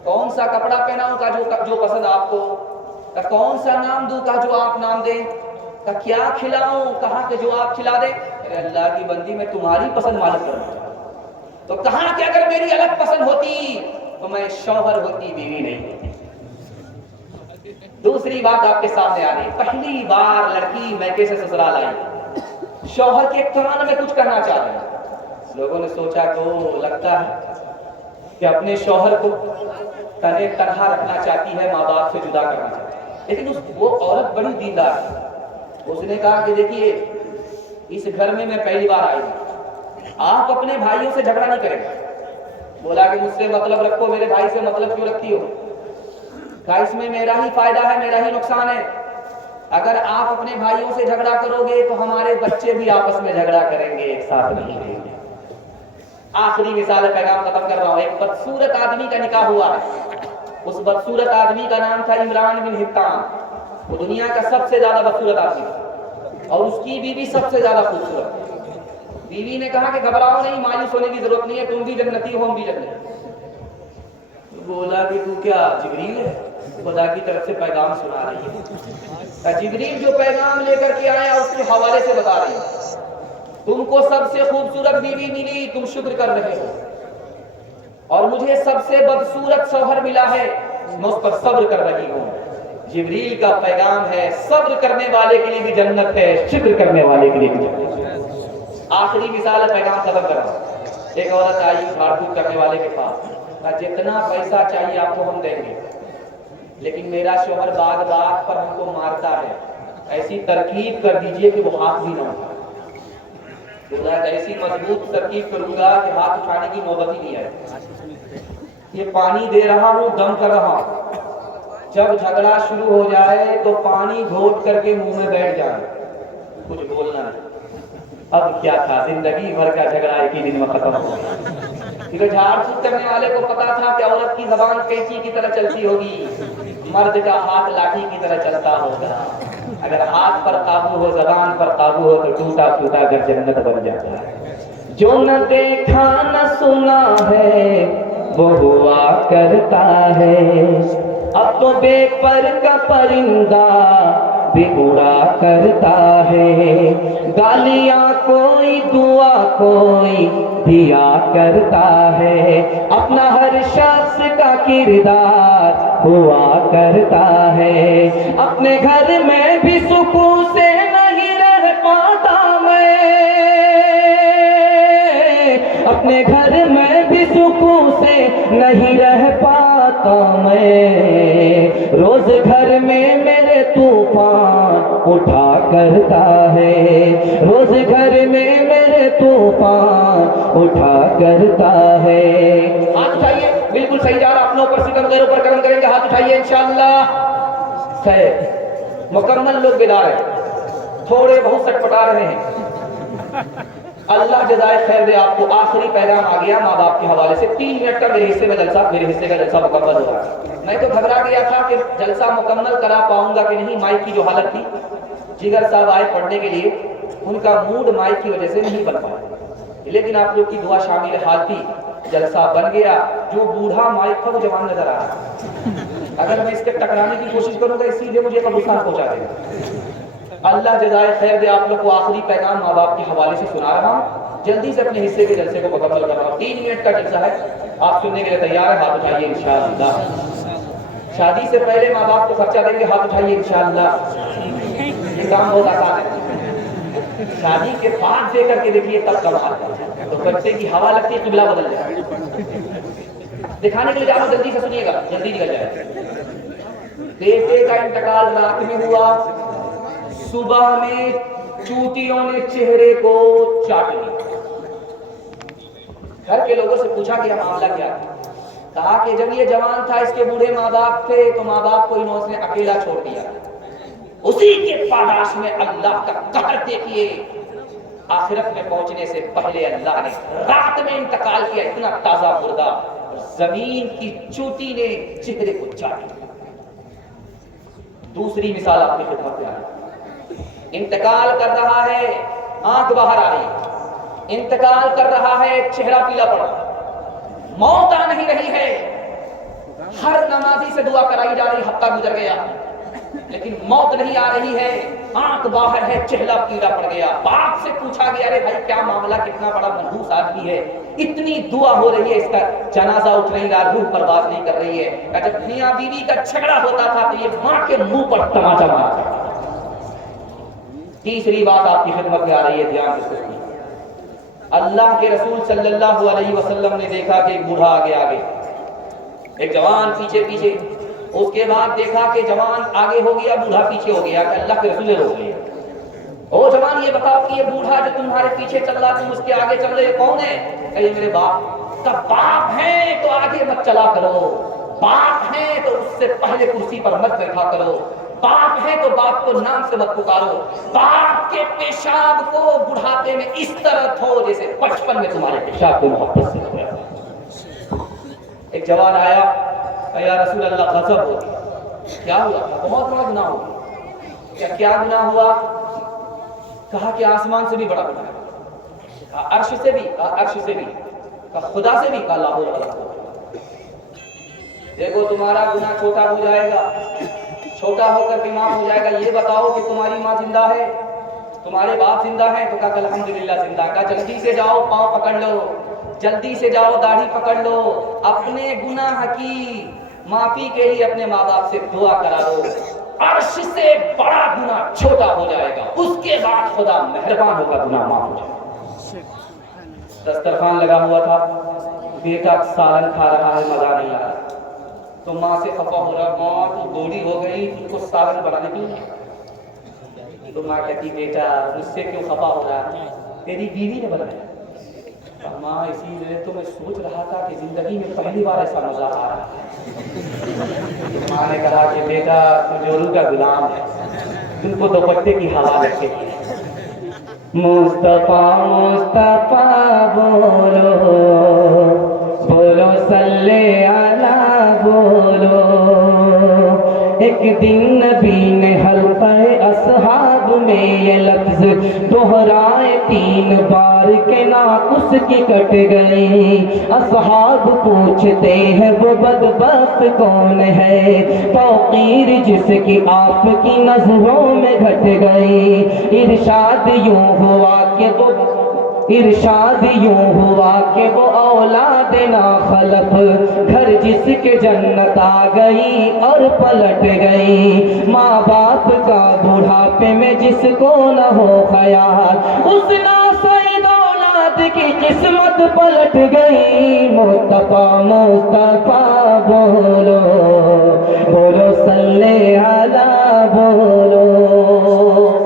کون سا کپڑا پہناؤں کا جو پسند آپ کو، کہا کون سا نام دوں کا جو آپ نام دیں، کہا کیا کھلاؤں، کہا کہ جو آپ کھلا دیں۔ اے اللہ کی بندی میں تمہاری پسند معلوم کروں، تو کہا کہ اگر میری الگ پسند ہوتی تو میں شوہر ہوتی، بیوی نہیں ہوتی۔ دوسری بات آپ کے سامنے آ رہی، پہلی بار لڑکی میکے سے سسرال آئی، شوہر کے کان میں کچھ کہنا چاہ رہے ہیں۔ لوگوں نے سوچا تو لگتا ہے کہ اپنے شوہر کو تنے تنہا رکھنا چاہتی ہے، ماں باپ سے جدا کرنا چاہتی ہے، لیکن وہ عورت بڑی دیندار ہے۔ اس نے کہا کہ دیکھیے اس گھر میں پہلی بار آئی ہوں، آپ اپنے بھائیوں سے جھگڑا نہیں کریں۔ بولا کہ مجھ سے مطلب رکھو، میرے بھائی سے مطلب کیوں رکھتی ہو؟ کہا اس میں میرا ہی فائدہ ہے، میرا ہی نقصان ہے، اگر آپ اپنے بھائیوں سے جھگڑا کرو گے تو ہمارے بچے بھی آپس میں جھگڑا کریں گے، ایک ساتھ نہیں رہیں گے۔ آخری مثال پیغام ختم کر رہا ہوں۔ ایک بدصورت آدمی کا نکاح ہوا ہے، اس بدصورت آدمی کا نام تھا عمران بن حطام، وہ دنیا کا سب سے زیادہ بدصورت آدمی تھا، اور اس کی بیوی سب سے زیادہ خوبصورت۔ بیوی نے کہا کہ گھبراؤ نہیں، مایوس ہونے کی ضرورت نہیں ہے، تم بھی جنتی ہو، ہم بھی جنتی۔ بولا کہ تو کیا جبریل ہے، خدا کی طرف سے پیغام سنا رہی ہے؟ جبریل جو پیغام لے کر کے آیا اس کے حوالے سے بتا رہی ہے، تم کو سب سے خوبصورت بیوی ملی، تم شکر کر رہے ہو، اور مجھے سب سے بدصورت شوہر ملا ہے، میں اس پر صبر کر رہی ہوں۔ جبریل کا پیغام ہے صبر کرنے والے کے لیے بھی جنت ہے، شکر کرنے والے کے لیے بھی جنت ہے۔ آخری مثال پیغام ختم کر رہا ہوں۔ ایک عورت آئی جھاڑ پھوک کرنے والے کے پاس، کہا جتنا پیسہ چاہیے آپ کو ہم دیں گے، لیکن میرا شوہر باغ باغ پر ہم کو مارتا ہے، ایسی ترکیب کر دیجئے کہ وہ ہاتھ بھی نہ اٹھائے۔ ایسی مضبوط ترکیب کروں گا کہ ہاتھ اٹھانے کی نوبت ہی نہیں آئے۔ یہ پانی دے رہا ہوں، دم کر رہا ہوں، جب جھگڑا شروع ہو جائے تو پانی گھونٹ کر کے منہ میں بیٹھ جائے، کچھ بولنا نہیں۔ اب کیا تھا، زندگی بھر کا جھگڑا ایک ہی دن میں ختم ہو گیا۔ کیونکہ جھاڑ پھوک کرنے والے کو پتا تھا کہ عورت کی زبان کینچی کی طرح چلتی ہوگی، مرد کا ہاتھ لاٹھی کی طرح چلتا ہوگا۔ اگر ہاتھ پر قابو ہو، زبان پر قابو ہو، تو ٹوٹا ٹوٹا کر جنت بن جاتا ہے۔ جو نہ دیکھا نہ سنا ہے وہ ہوا کرتا ہے، اب تو بے پر کا پرندہ بھی اڑا کرتا ہے، گالیاں کوئی دعا کوئی دیا کرتا ہے، اپنا ہر شخص کا کردار ہوا کرتا ہے، اپنے گھر میں بھی سکون سے نہیں رہ پاتا میں، اپنے گھر میں بھی سکون سے نہیں رہ پاتا میں، روز گھر میں میرے طوفان اٹھا کرتا ہے، روز گھر میں میرے طوفان اٹھا کرتا ہے۔ ہاتھ اٹھائیے، بالکل صحیح جا رہا، اپنوں پر ستم غیروں پر کرم کریں گے، ہاتھ اٹھائیے انشاءاللہ۔ خیر، مکمل لوگ بیدار ہیں، تھوڑے بہت سٹ پٹا رہے ہیں، اللہ جزائے خیر دے آپ کو۔ آخری پیغام آ گیا ماں باپ کے حوالے سے، 3 منٹ کا میرے حصے کا جلسہ مکمل ہو رہا ہے۔ میں تو گھبرا گیا تھا کہ جلسہ مکمل کرا پاؤں گا کہ نہیں، مائک کی جو حالت تھی، جگر صاحب آئے پڑھنے کے لیے، ان کا موڈ مائک کی وجہ سے نہیں بن پایا، لیکن آپ لوگ کی دعا شامل حال تھی، جلسہ بن گیا۔ جو بوڑھا مائک تھا وہ جوان نظر آ رہا، اگر میں اس کے ٹکرانے کی کوشش کروں گا اسی لیے مجھے قبرستان پہنچا دے گا۔ اللہ جزائے خیر دے آپ لوگ کو۔ آخری پیغام ماں باپ کے حوالے سے سنا رہا ہوں، جلدی سے اپنے حصے کے جلسے کو مکمل کر رہا ہوں۔ 3 منٹ کا جلسہ ہے، آپ سننے کے لیے تیار ہیں؟ ہاتھ اٹھائیے انشاءاللہ۔ شادی سے پہلے ماں باپ کو خرچہ دیں گے، ہاتھ اٹھائیے انشاءاللہ۔ یہ کام بہت آسان ہے، شادی کے بعد دے کر کے دیکھیے تب کمال ہے، تو بچے کی ہوا لگتی ہے، قبلہ بدل جائے۔ دکھانے کے لیے آپ جلدی سے سنیے گا، جلدی نکل جائے۔ بیٹے کا انتقال رات میں ہوا، صبح میں چوٹیوں نے چہرے کو چاٹ لیا۔ گھر کے لوگوں سے پوچھا کہ یہ معاملہ کیا تھا، کہا کہ جب یہ جوان تھا، اس کے بوڑھے ماں باپ تھے، تو ماں باپ کو انہوں نے اکیلا چھوڑ دیا، اسی کے پاداش میں اللہ کا قہر دیکھیے، آخرت میں پہنچنے سے پہلے اللہ نے رات میں انتقال کیا، اتنا تازہ مردہ زمین کی چوٹی نے چہرے کو چاٹ لیا۔ دوسری مثال آپ کی خدمت میں آئی، انتقال کر رہا ہے، آنکھ باہر آ رہی، انتقال کر رہا ہے، چہرہ پیلا پڑا، موت آ نہیں رہی ہے، ہر نمازی سے دعا کرائی جا رہی، ہفتہ گزر گیا لیکن موت نہیں آ رہی ہے، آنکھ باہر ہے، چہرہ پیلا پڑ گیا۔ باپ سے پوچھا گیا، ارے بھائی کیا معاملہ، کتنا بڑا منحوس آدمی ہے، اتنی دعا ہو رہی ہے، اس کا جنازہ اٹھ نہیں رہا، روح پرواز نہیں کر رہی ہے۔ جب میاں بیوی کا جھگڑا ہوتا تھا تو یہ ماں کے منہ پر تماچا مارتا تھا۔ تیسری بات آپ کی خدمت میں آ رہی ہے، دھیان سے سنیے۔ اللہ کے رسول صلی اللہ علیہ وسلم نے دیکھا کہ ایک بوڑھا آگے آگے، ایک جوان پیچھے پیچھے، اس کے بعد دیکھا کہ جوان آگے ہو گیا، بوڑھا پیچھے ہو گیا، کہ اللہ کے رسول نے روک لیا۔ او جوان، یہ بتاؤ کہ یہ بوڑھا جو تمہارے پیچھے چل رہا، تم اس کے آگے چل رہے، کون ہے؟ کہ یہ میرے باپ کا باپ ہے تو آگے مت چلا کرو، باپ ہے تو اس سے پہلے کرسی پر مت بیٹھا کرو، باپ ہے تو باپ کو نام سے مت پکارو، باپ کے پیشاب کو بڑھاپے میں اس طرح دھو جیسے بچپن میں تمہارے پیشاب کو محبت سے دھویا۔ ایک جوان آیا، یا رسول اللہ غضب ہو گیا، کیا ہوا؟ بہت بڑا گناہ ہو گیا۔ کیا گناہ ہوا؟ کہا کہ آسمان سے بھی بڑا گناہ ہے، کہا عرش سے بھی، کہا عرش سے بھی، کہا خدا سے بھی، کہا لا حول ولا قوت۔ دیکھو تمہارا گناہ چھوٹا ہو جائے گا، چھوٹا ہو کر بیمار ہو جائے گا، یہ بتاؤ کہ تمہاری ماں زندہ ہے، تمہارے باپ زندہ ہے؟ تو کہا الحمدللہ زندہ۔ کہا جلدی سے جاؤ، پاؤں پکڑ لو، جلدی سے جاؤ، داڑھی پکڑ لو، اپنے گناہ کی معافی کے لیے اپنے ماں باپ سے دعا کرا دو، عرش سے بڑا گناہ چھوٹا ہو جائے گا، اس کے بعد خدا مہربان ہوگا، گناہ معاف ہو جائے گا۔ دسترخوان لگا ہوا تھا، بیٹا سالن کھا رہا ہے، مزہ نہیں آ رہا، تو ماں سے خفا ہو رہا، ماں تو بوڑھی ہو گئی، تم کو سالن بنانے کی، تو ماں کہتی بیٹا مجھ سے کیوں خفا ہو رہا ہے، تیری بیوی نے بنایا۔ ماں اسی لیے تو میں سوچ رہا تھا کہ زندگی میں پہلی بار ایسا مزہ آ رہا ہے۔ ماں نے کہا کہ بیٹا تو جورو کا غلام ہے، تم کو دوپٹے کی ہوا لگتی ہے۔ مصطفیٰ مصطفیٰ بولو بولو صلی علی بولو، ایک دن نبی نے حلقہ اصحاب میں یہ لفظ دہرائے 3 بار کے ناقص کی کٹ گئی۔ اصحاب پوچھتے ہیں وہ بدبخت کون ہے، توقیر جس کی آپ کی نظروں میں گھٹ گئی۔ ارشاد یوں ہوا کہ وہ اولاد ناخلف، گھر جس کے جنت آ گئی اور پلٹ گئی۔ ماں باپ کا بڑھاپے میں جس کو نہ ہو خیال، اس ناسعید اولاد کی قسمت پلٹ گئی۔ مصطفیٰ مصطفیٰ بولو بولو صلی علی بولو۔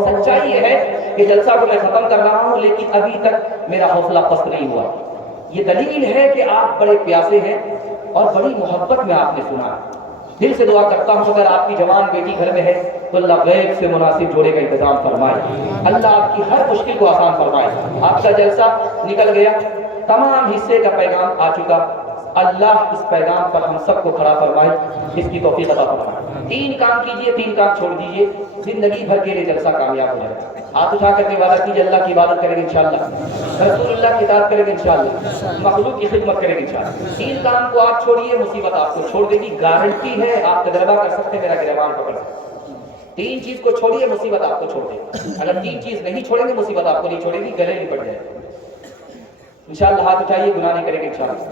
سچائی یہ ہے کہ جلسہ کو میں ختم کر رہا ہوں لیکن ابھی تک میرا حوصلہ پست نہیں ہوا۔ یہ دلیل ہے کہ آپ بڑے پیاسے ہیں اور بڑی محبت میں آپ نے سنا۔ دل سے دعا کرتا ہوں اگر آپ کی جوان بیٹی گھر میں ہے تو اللہ غیب سے مناسب جوڑے کا انتظام فرمائے، اللہ آپ کی ہر مشکل کو آسان فرمائے۔ آپ کا جلسہ نکل گیا، تمام حصے کا پیغام آ چکا، اللہ اس پیغام پر ہم سب کو کھڑا فرمائے، اس کی توفیق عطا فرمائے۔ 3 کام کیجئے، 3 کام چھوڑ دیجئے، زندگی بھر کے لیے جلسہ کامیاب ہو جائے۔ ہاتھ اٹھا کر کے وعدہ کیجئے اللہ کی عبادت کریں گے انشاءاللہ، رسول اللہ کی اطاعت کریں گے انشاءاللہ، مخلوق کی خدمت کریں گے انشاءاللہ۔ 3 کام کو آپ چھوڑیے، مصیبت آپ کو چھوڑ دے گی، گارنٹی ہے۔ آپ تجربہ کر سکتے ہیں، میرا گریبان پکڑ سکتے ہیں۔ 3 چیز کو چھوڑیے، مصیبت آپ کو چھوڑ دے گی۔ اگر 3 چیز نہیں چھوڑیں گے، مصیبت آپ کو نہیں چھوڑے گی، گلے نہیں پڑ جائے گی انشاءاللہ۔ ہاتھ اٹھائیے، گناہ نہیں کریں گے انشاءاللہ،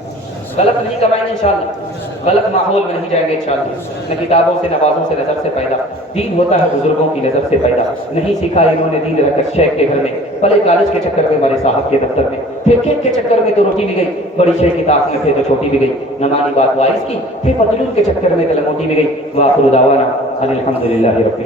غلط نہیں کمائیں گے انشاءاللہ، غلط ماحول میں نہیں جائیں گے انشاءاللہ۔ نہ کتابوں سے، نوازوں سے، نظر سے پیدا، دین ہوتا ہے بزرگوں کی نظر سے پیدا۔ نہیں سیکھا انہوں نے دین رکھ شیخ کے گھر میں، پہلے کالج کے چکر میں، بڑے صاحب کے دفتر میں، پھر کھیت کے چکر میں تو روٹی بھی گئی، بڑی شیخ کی طاق میں پھر تو چھوٹی بھی گئی، نمانی بات وائس کی، پھر پتلون کے چکر میں تلموٹی بھی گئی۔ وآخر دعوانا ان الحمدللہ رب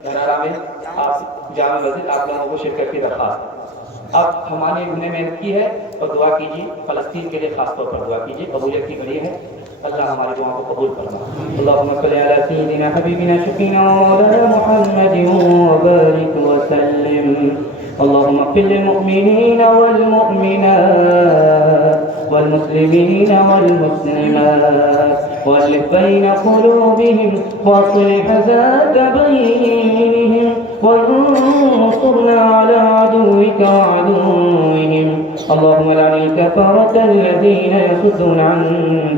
العالمین۔ آپ جامع مسجد آپ لوگوں کو شرکت کی درخواست، اب ہماری انہوں نے محنت کی ہے اور دعا کیجیے، فلسطین کے لیے خاص طور پر دعا کیجیے، قبولیت کی گھڑی ہے۔ اللہ ہماری دعاؤں کو قبول فرما. اللهم صل على سيدنا حبيبنا شفينا ومولانا محمد وبارك وسلم. اللهم اغفر للمؤمنين والمؤمنات والمسلمين والمسلمات والف بين قلوبهم واصلح ذات بينهم وانصرنا على عدوك وعدوهم. اللهم لعن الكفرة الذين يصدون عن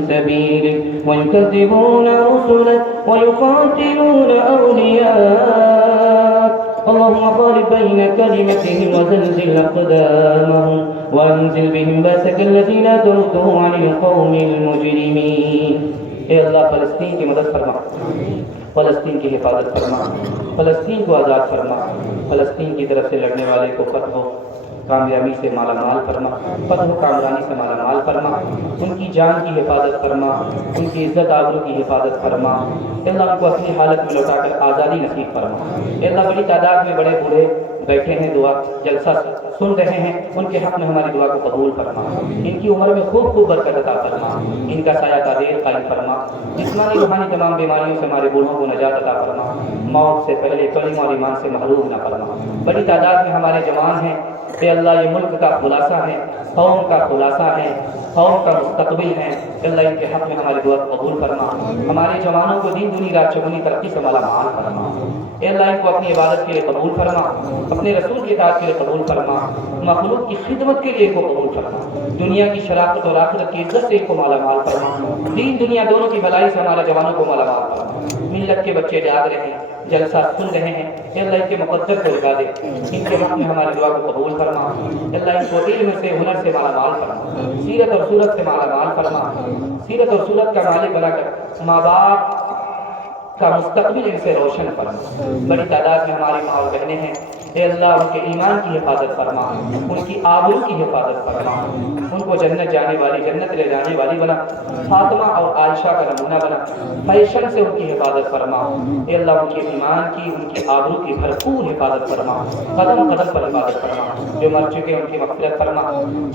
سبيلك ويكذبون رسلك ويقاتلون أولياءك. اللهم خالف بين كلمتهم وزلزل أقدامهم وانزل بهم بأسك الذي لا ترده عن القوم المجرمين. اے اللہ فلسطین کی مدد فرما، فلسطین کی حفاظت فرما، فلسطین کو آزاد فرما، فلسطین کی طرف سے لڑنے والے کو فتح و کامیابی سے مالا مال فرما، فتح و کامرانی سے مالا مال فرما، ان کی جان کی حفاظت فرما، ان کی عزت آبرو کی حفاظت فرما. اے اللہ ان کو اپنی حالت میں لوٹا کر آزادی نصیب فرما. اے اللہ بڑی تعداد میں بڑے بوڑھے بیٹھے ہیں، دعا جلسہ سن رہے ہیں، ان کے حق میں ہماری دعا کو قبول فرما. ان کی عمر میں خوب خوب برکت عطا فرما، ان کا سایہ تعدیر قائم فرما. جسمانی روحانی تمام بیماریوں سے ہمارے بوڑھوں کو نجات عطا فرما. موت سے پہلے کلمہ اور ایمان سے محروم نہ فرما. بڑی تعداد میں ہمارے جوان ہیں. اے اللہ یہ ملک کا خلاصہ ہے، قوم کا خلاصہ ہے، قوم کا مستقبل ہے. اے اللہ ان کے حق میں ہماری دعا قبول فرما. ہمارے جوانوں کو دین دنیا رات چگنی ترقی سے مالا مال فرما. اے اللہ ان کو اپنی عبادت کے لیے قبول فرما، اپنے رسول کی اطاعت کے لیے قبول فرما، مخلوق کی خدمت کے لیے ان کو قبول فرما. دنیا کی شرافت اور آخرت کی عزت سے ان کو مالا مال فرما. دین دنیا دونوں کی بھلائی سے ہمارے جوانوں کو مالا مال فرما. ملت کے بچے جاگ رہے ہیں، جلسہ سن رہے ہیں. اے اللہ ان کے مقدر کو لگا دے، ان کے حق میں ہماری دعا کو قبول فرما. اے اللہ ان کو علم سے ہنر سے مالا مال فرما، سیرت اور صورت سے مالا مال فرما. سیرت اور صورت کا مالک بنا کر ماں باپ کا مستقبل ان سے روشن فرما. بڑی تعداد میں ہماری ماں اور بہنیں ہیں. اے اللہ ان کے ایمان کی حفاظت فرما، ان کی آبرو کی حفاظت فرما. ان کو جنت جانے والی، جنت لے جانے والی بنا. فاطمہ اور عائشہ کا نمونہ بنا. فیشن سے ان کی حفاظت فرما. اے اللہ ان کے ایمان کی، ان کی آبرو کی بھرپور حفاظت فرما. قدم قدم پر حفاظت فرما. جو مر چکے ان کی مغفرت فرما،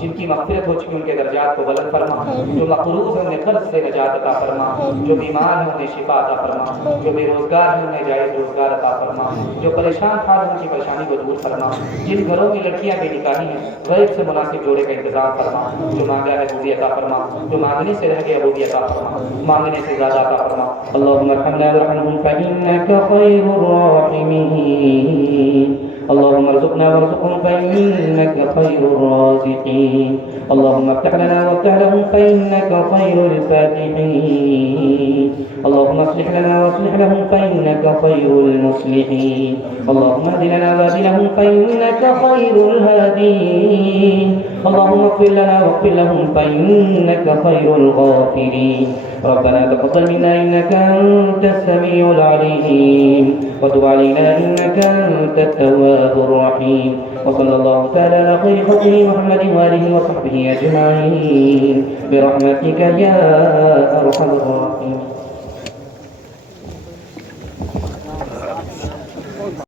جن کی مغفرت ہو چکی ان کے درجات کو بلند فرما. جو مقروض ہیں انہیں قرض سے نجات عطا فرما. جو بیمار ہیں انہیں شفا عطا فرما. جو بے روزگار ہیں انہیں جائز روزگار عطا فرما. جو پریشان حال ہیں ان کی پریشانی کو دور فرما. جن گھروں کی لڑکیاں بے نکاحی ہیں غیب سے مناسب جوڑے کا انتظام فرما. جو مانگا ہے وہ بھی عطا فرما، جو مانگنے سے رہ گیا وہ بھی عطا فرما، مانگنے سے زیادہ عطا فرما. اللهم ارحمنا وارحمهم فإنك خير الراحمين. اللهم ارزقنا وارزقهم فإنك خير الرازقين. اللهم افتح لنا وافتح لهم فإنك خير الفاتحين. اللهم اصلح لنا واصلح لهم فإنك خير المصلحين. اللهم اهد لنا واهد لهم فإنك خير الهادين. اللهم اغفر لنا واغفر لهم فإنك خير الغافرين. ربنا تقبل منا إنك أنت السميع العليم وتب علينا إنك أنت التواب الرحيم. وصلى الله تعالى على خير خلقه محمد وآله وصحبه أجمعين برحمتك يا أرحم الراحمين.